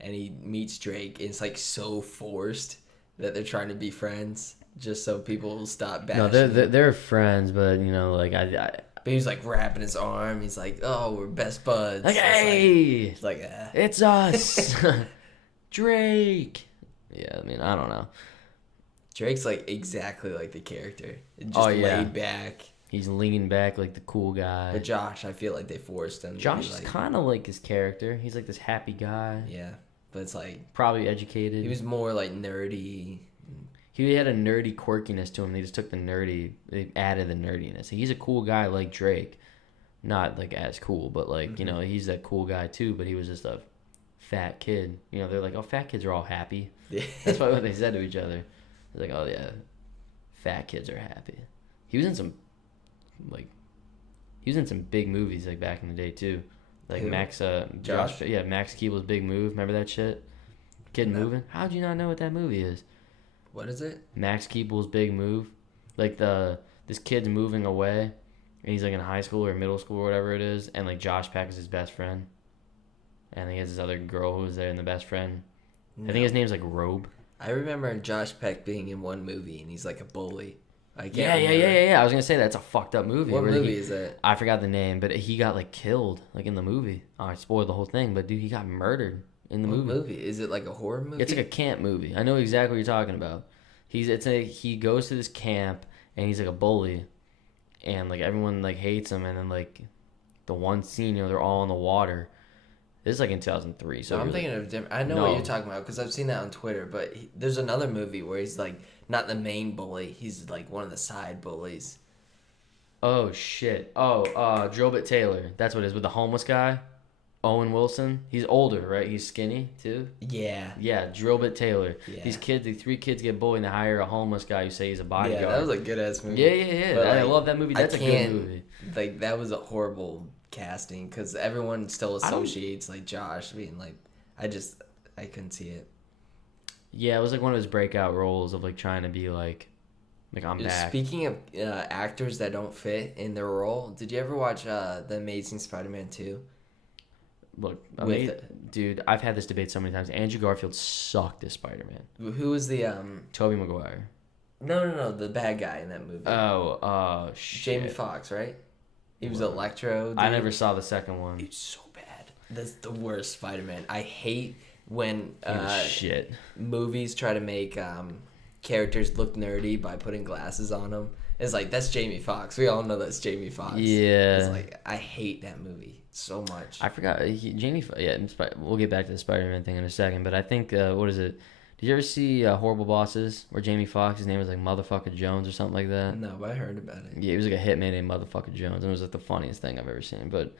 and he meets Drake, and it's like so forced that they're trying to be friends, just so people will stop bashing. No, they're friends, but you know, like I But he's like wrapping his arm. He's like, "Oh, we're best buds." like hey, It's like it's us, Drake. Yeah, I mean, I don't know. Drake's like exactly like the character, just Oh, yeah. laid back. He's leaning back like the cool guy. But Josh, I feel like they forced him. Josh to is be like, kind of like his character. He's like this happy guy. yeah. but it's like Probably educated. he was more like nerdy. He had a nerdy quirkiness to him. They just took they added the nerdiness. He's a cool guy like Drake. Not like as cool, but like, you know, he's that cool guy too, but he was just a fat kid. You know, they're like, oh, fat kids are all happy. That's probably what they said to each other. They're like, oh yeah, fat kids are happy. He was in some big movies like back in the day too. Like Who? Max Josh? Yeah, Max Keeble's Big Move. Remember that shit? Kid No. Moving? How'd you not know what that movie is? What is it? Max Keeble's Big Move. Like this kid's moving away, and he's like in high school or middle school or whatever it is, and like Josh Peck is his best friend, and he has this other girl who's there and the best friend. No. I think his name's like Robe. I remember Josh Peck being in one movie and he's like a bully. I can't Yeah. remember. I was gonna say that's a fucked up movie. What where movie is that? I forgot the name, but he got like killed like in the movie. Oh, I spoiled the whole thing, but dude, he got murdered in the What movie. movie? Is it like a horror movie? It's like a camp movie. I know exactly what you're talking about. He goes to this camp and he's like a bully, and like everyone like hates him, and then like the one scene, you know, they're all in the water. This is like in 2003. So No, I'm really- thinking of different. I know what you're talking about because I've seen that on Twitter. But there's another movie where he's like not the main bully. He's like one of the side bullies. Oh shit. Drobit Taylor. That's what it is with the homeless guy, Owen Wilson. He's older, right? He's skinny too. Yeah. Yeah, Drobit Taylor. Yeah. These 3 kids get bullied and they hire a homeless guy who say he's a bodyguard. Yeah, that was a good ass movie. Yeah. But, I like, love that movie. That's a good movie. Like that was a horrible casting because everyone still associates like Josh being like. I couldn't see it. Yeah, it was like one of his breakout roles of like trying to be like I'm back. Speaking of actors that don't fit in their role, did you ever watch The Amazing Spider-Man 2? Look, With dude, I've had this debate so many times. Andrew Garfield sucked as Spider-Man. Who was the Tobey Maguire. No, the bad guy in that movie. Shit. Jamie Foxx, right? He was Electro. Dude. I never saw the second one. It's so bad. That's the worst Spider-Man. I hate when shit. movies try to make characters look nerdy by putting glasses on them. It's like, that's Jamie Foxx. We all know that's Jamie Foxx. Yeah. It's like, I hate that movie so much. I forgot. We'll get back to the Spider-Man thing in a second, but I think, what is it? Did you ever see Horrible Bosses, where Jamie Foxx's name was like Motherfucker Jones or something like that? No, but I heard about it. Yeah, he was like a hitman named Motherfucker Jones, and it was like the funniest thing I've ever seen. But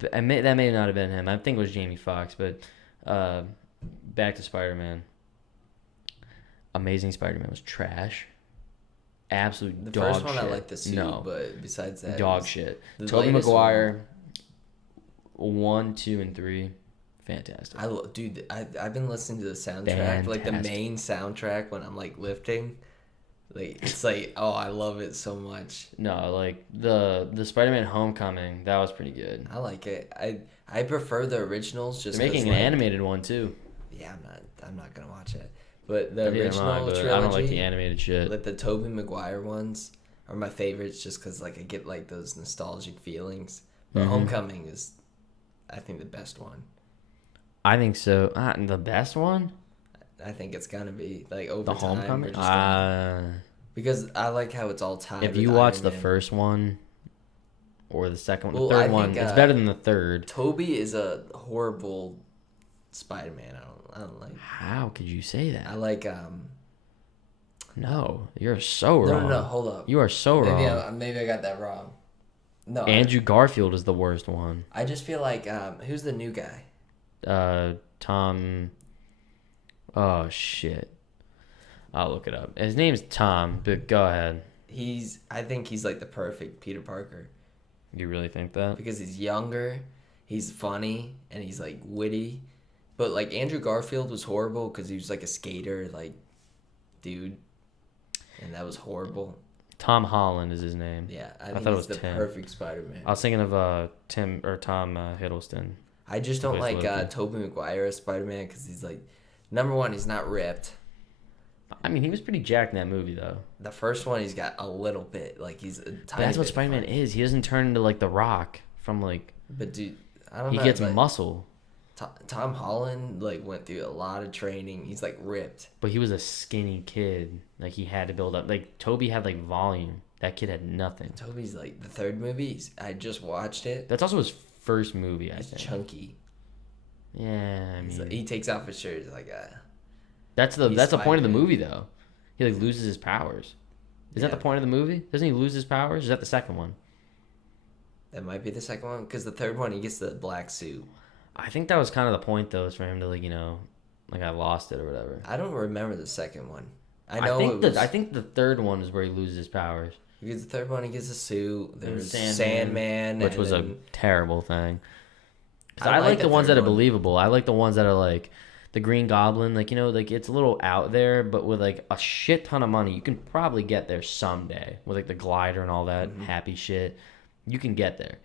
that may not have been him. I think it was Jamie Foxx. But back to Spider-Man. Amazing Spider-Man was trash. Absolute The dog first one shit. I liked the suit, No, but besides that, dog shit. the Tobey latest Maguire, 1, 2, and 3, fantastic. Dude, I've been listening to the soundtrack, like the Fantastic. main soundtrack when I'm like lifting. Like it's like, oh, I love it so much. No, like the Spider-Man Homecoming, that was pretty good. I like it. I prefer the originals. Just They're making 'cause, an like, animated one too. Yeah, I'm not gonna watch it. But the Neither am original I, but trilogy, I don't like the animated shit. like the Tobey Maguire ones, are my favorites just because like I get like those nostalgic feelings. But Mhm. Homecoming is, I think, the best one. I think so. The best one? I think it's gonna be like over The time. Homecoming? we're just gonna- because I like how it's all tied. If with you watch Iron the Man. first one or the second one, Well, the third I one, think, it's better than the third. Toby is a horrible Spider-Man. I don't like. How could you say I that? like No, you're so wrong. No, hold up. You are so wrong. Maybe I got that wrong. No, Andrew Garfield is the worst one. I just feel like who's the new guy? Tom. Oh shit. I'll look it up. His name's Tom, but go ahead. I think he's like the perfect Peter Parker You really think that? because he's younger, he's funny, and he's like witty. But like Andrew Garfield was horrible because he was like a skater, like dude, and that was horrible. Tom Holland is his name. Yeah, I thought think it he's was the Tim. perfect Spider-Man. I was thinking of Tom Hiddleston. I just don't plays like Loki. Tobey Maguire as Spider-Man because he's like, number one, he's not ripped. I mean, he was pretty jacked in that movie, though. The first one, he's got a little bit, like he's a But tiny that's what bit Spider-Man funny. is. He doesn't turn into like The Rock from like. But dude, I don't He know. gets like, muscle, Tom Holland like went through a lot of training. He's like ripped. but he was a skinny kid. Like he had to build up. Like Toby had like volume. That kid had nothing. Toby's like the third movie. I just watched it. That's also his first movie, I He's think. chunky. Yeah, I mean, He takes off his shirt. He's like, that's the point of the movie though. He like loses his powers. Is that the point of the movie? Doesn't he lose his powers? Or is that the second one? That might be the second one because the third one he gets the black suit. I think that was kind of the point though, is for him to like like I lost it or whatever. I don't remember the second one. I think the third one is where he loses his powers. He gets the third one. He gets a suit. There's Sandman, Sandman, which was a terrible thing. Because I like like the the ones third that are one. believable. I like the ones that are like the Green Goblin. Like like it's a little out there, but with like a shit ton of money, you can probably get there someday with like the glider and all that happy shit. You can get there.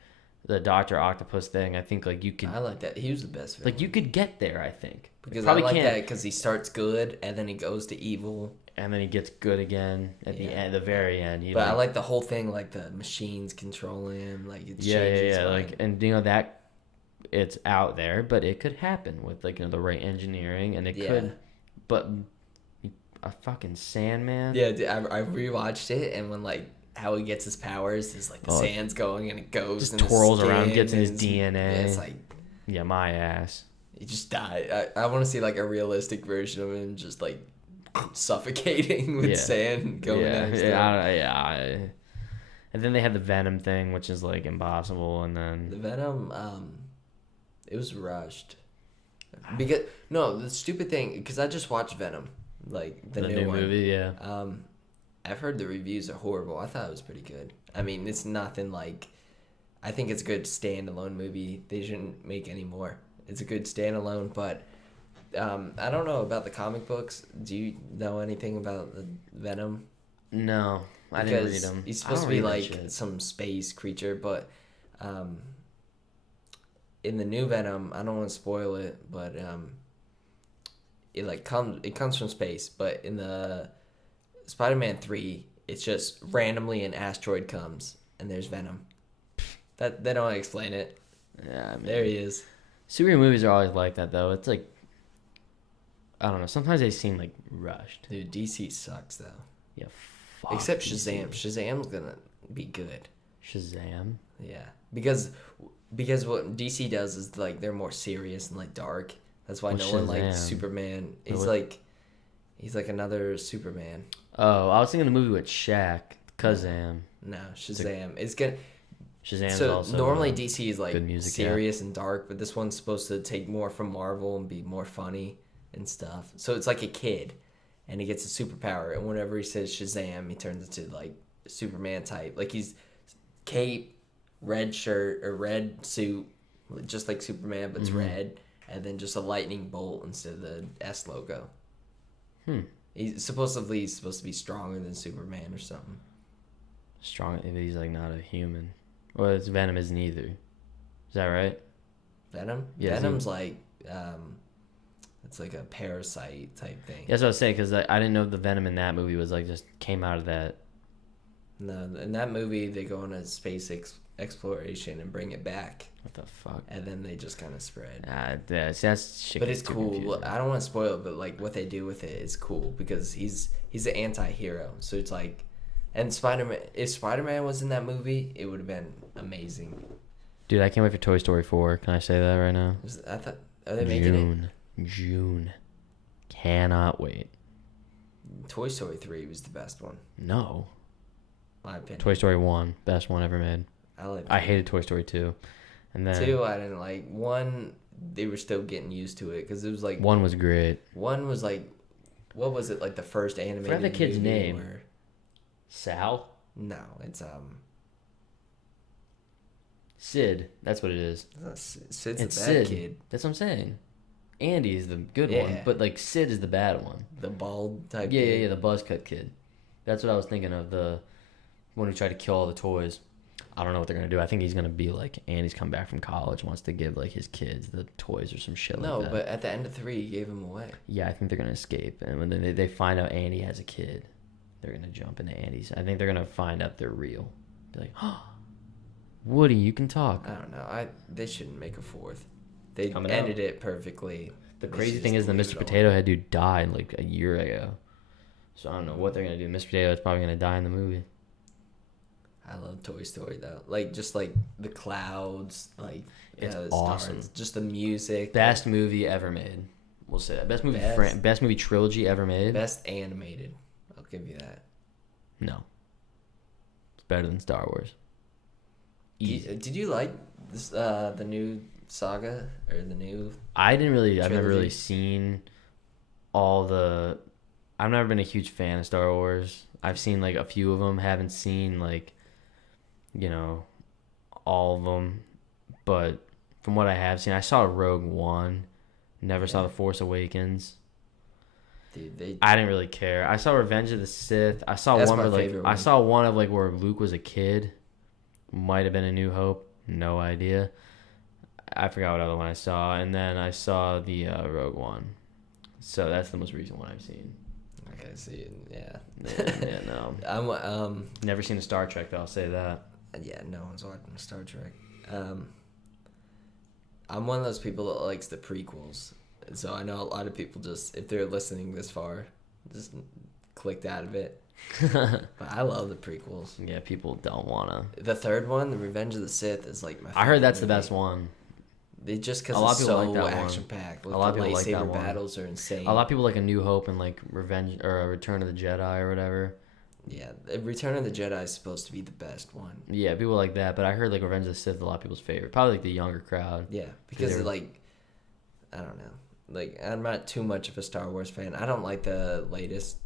The Doctor Octopus thing, I think like you could. I like that. He was the best villain. Like you could get there, I think. Because probably I like can't. that because he starts good and then he goes to evil. And then he gets good again at the end, the very end. But I like the whole thing, like the machines control him, like it yeah. changes. Like, and that it's out there, but it could happen with like the right engineering, and it could. But a fucking Sandman. Yeah, dude, I rewatched it, and when like how he gets his powers is like the sand's going and it goes just and twirls around, gets in his DNA. Yeah, it's like my ass. He just died. I want to see like a realistic version of him just like suffocating with sand going down his throat. And then they had the Venom thing, which is like impossible, and then the Venom, it was rushed. Because the stupid thing, because I just watched Venom, like the new one. movie, yeah. I've heard the reviews are horrible. I thought it was pretty good. I mean, it's nothing like. I think it's a good standalone movie. They shouldn't make any more. It's a good standalone, but I don't know about the comic books. Do you know anything about the Venom? No, I didn't read them. He's supposed to be like some space creature, but in the new Venom, I don't want to spoil it, but it comes from space. But in the Spider-Man 3, it's just randomly an asteroid comes and there's Venom. That they don't explain it. Yeah, I mean, there he is. Superhero movies are always like that, though. It's like, I don't know. Sometimes they seem like rushed. Dude, DC sucks though. Yeah, fuck. Except DC. Shazam. Shazam's gonna be good. Shazam. Yeah, because what DC does is like they're more serious and like dark. That's why no one likes Superman. He's like another Superman. Oh, I was thinking the movie with Shaq, Kazam. No, Shazam. It's gonna. Shazam's so also normally DC is like music, serious and dark, but this one's supposed to take more from Marvel and be more funny and stuff. So it's like a kid, and he gets a superpower, and whenever he says Shazam, he turns into like Superman type. Like he's cape, red shirt or red suit, just like Superman, but it's red, and then just a lightning bolt instead of the S logo. He's supposed to be stronger than Superman or something. Strong, if he's like not a human. Well, it's Venom isn't either. Is that right? Venom? Yeah, Venom's like, it's like a parasite type thing. That's what I was saying, because I didn't know the Venom in that movie was like just came out of that. No, in that movie, they go on a space exploration and bring it back. What the fuck? And then they just kind of spread. That's shit. But it's cool. Confusing. I don't want to spoil it, but like what they do with it is cool because he's an anti-hero. So it's like, and Spider-Man, if Spider-Man was in that movie, it would have been amazing. Dude, I can't wait for Toy Story 4. Can I say that right now? Are they making it? June. Cannot wait. Toy Story 3 was the best one. No. My opinion. Toy Story 1, best one ever made. I hated Toy Story 2. And then 2, I didn't like. 1, they were still getting used to it because it was like 1 was great. 1 was like, what was it, like the first animated movie? I forgot the kid's name. Sal? No, it's Sid. That's what it is. Sid's the bad kid. That's what I'm saying. Andy is the good one, but like Sid is the bad one. The bald type. Yeah, the buzz cut kid. That's what I was thinking of. The one who tried to kill all the toys. I don't know what they're gonna do. I think he's gonna be like Andy's come back from college, wants to give like his kids the toys or some shit like that. No, but at the end of 3, he gave them away. Yeah, I think they're gonna escape, and when they find out Andy has a kid, they're gonna jump into Andy's. I think they're gonna find out they're real. Be like, oh, Woody, you can talk. I don't know. They shouldn't make a 4th. They ended it perfectly. The crazy thing is the Mr. Potato Head dude died like a year ago. So I don't know what they're gonna do. Mr. Potato is probably gonna die in the movie. I love Toy Story though. Like just like the clouds, like It's the awesome. stars, just the music. Best movie ever made. We'll say that. Best movie trilogy ever made. Best animated. I'll give you that. No. It's better than Star Wars. Easy. Did you like this the new saga or the new I've never trilogy? really seen all the. I've never been a huge fan of Star Wars. I've seen like a few of them. Haven't seen like, all of them. But from what I have seen, I saw Rogue One. Never saw The Force Awakens. Dude, I didn't really care. I saw Revenge of the Sith. I saw That's one my where favorite I one. saw one of like where Luke was a kid. Might have been A New Hope. No idea. I forgot what other one I saw, and then I saw the Rogue One. So that's the most recent one I've seen. Okay, see, yeah. Yeah, no. I'm Never seen a Star Trek though. I'll say that. yeah, no one's watching Star Trek. I'm one of those people that likes the prequels. So I know a lot of people just, if they're listening this far, just clicked out of it. But I love the prequels. Yeah, people don't wanna. The third one, The Revenge of the Sith, is like my favorite I heard that's movie. the best one. They just A because lot it's of people so like that one. action packed. A lot of the people like that lightsaber one. battles are insane. A lot of people like A New Hope and like Revenge or Return of the Jedi or whatever. Yeah, Return of the Jedi is supposed to be the best one. Yeah, people like that, but I heard like Revenge of the Sith is a lot of people's favorite. Probably like the younger crowd. Yeah, because they're- like, I don't know. Like, I'm not too much of a Star Wars fan. I don't like the latest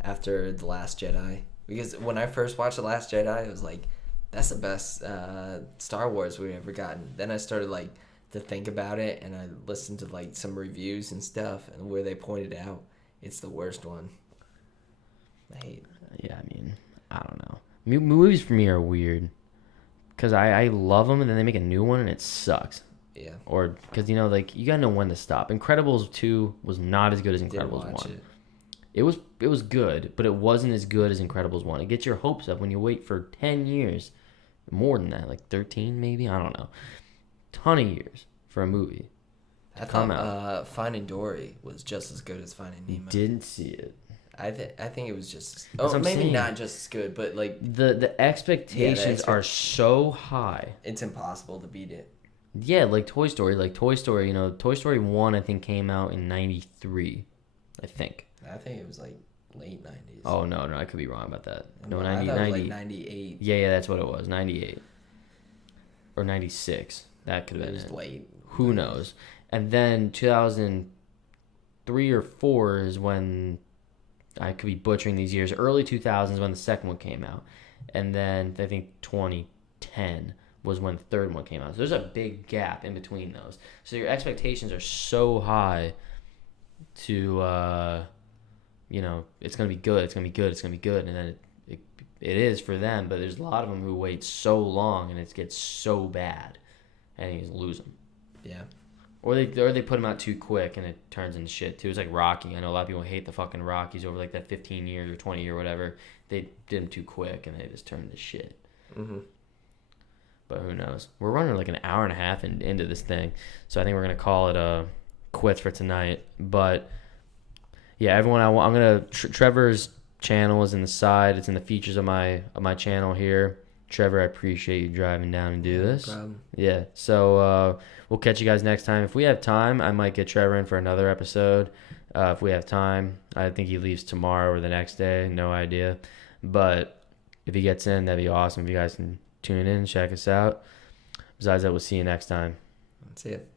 after The Last Jedi. Because when I first watched The Last Jedi, it was like, that's the best Star Wars we've ever gotten. Then I started like to think about it, and I listened to like some reviews and stuff, and where they pointed out it's the worst one. I hate. Yeah, I mean, I don't know. Movies for me are weird because I love them and then they make a new one and it sucks. Yeah. Or because like you gotta know when to stop. Incredibles 2 was not as good as Didn't Incredibles watch 1. it. It was good, but it wasn't as good as Incredibles 1. It gets your hopes up when you wait for 10 years, more than that, like 13 maybe. I don't know. Ton of years for a movie. I come thought Finding Dory was just as good as Finding Nemo. Didn't see it. I think it was just. That's what I'm maybe saying. not just as good, but like The expectations are so high. it's impossible to beat it. Yeah, like Toy Story. Toy Story 1 I think came out in 93. I think. I think it was like late 90s. Oh no, I could be wrong about that. No, I 90, thought it was 90. like 98. Yeah, that's what it was. 98 or 96. That could have It been was it. late. Who knows? And then 2003 or 4 is when I could be butchering these years. Early 2000s when the second one came out, and then I think 2010 was when the third one came out. So there's a big gap in between those. So your expectations are so high to it's gonna be good, it's gonna be good, it's gonna be good, and then it is for them. But there's a lot of them who wait so long and it gets so bad, and you just lose them. Yeah. Or they put them out too quick and it turns into shit too. It's like Rocky. I know a lot of people hate the fucking Rockies over like that 15 years or 20 year or whatever. They did them too quick and they just turned into shit. Mhm. But who knows? We're running like an hour and a half into this thing, so I think we're gonna call it quits for tonight. But yeah, everyone, I'm gonna Trevor's channel is in the side. It's in the features of my channel here. Trevor, I appreciate you driving down and do this. No problem. Yeah, so we'll catch you guys next time. If we have time, I might get Trevor in for another episode. If we have time, I think he leaves tomorrow or the next day. No idea. But if he gets in, that'd be awesome. If you guys can tune in, check us out. Besides that, we'll see you next time. That's it.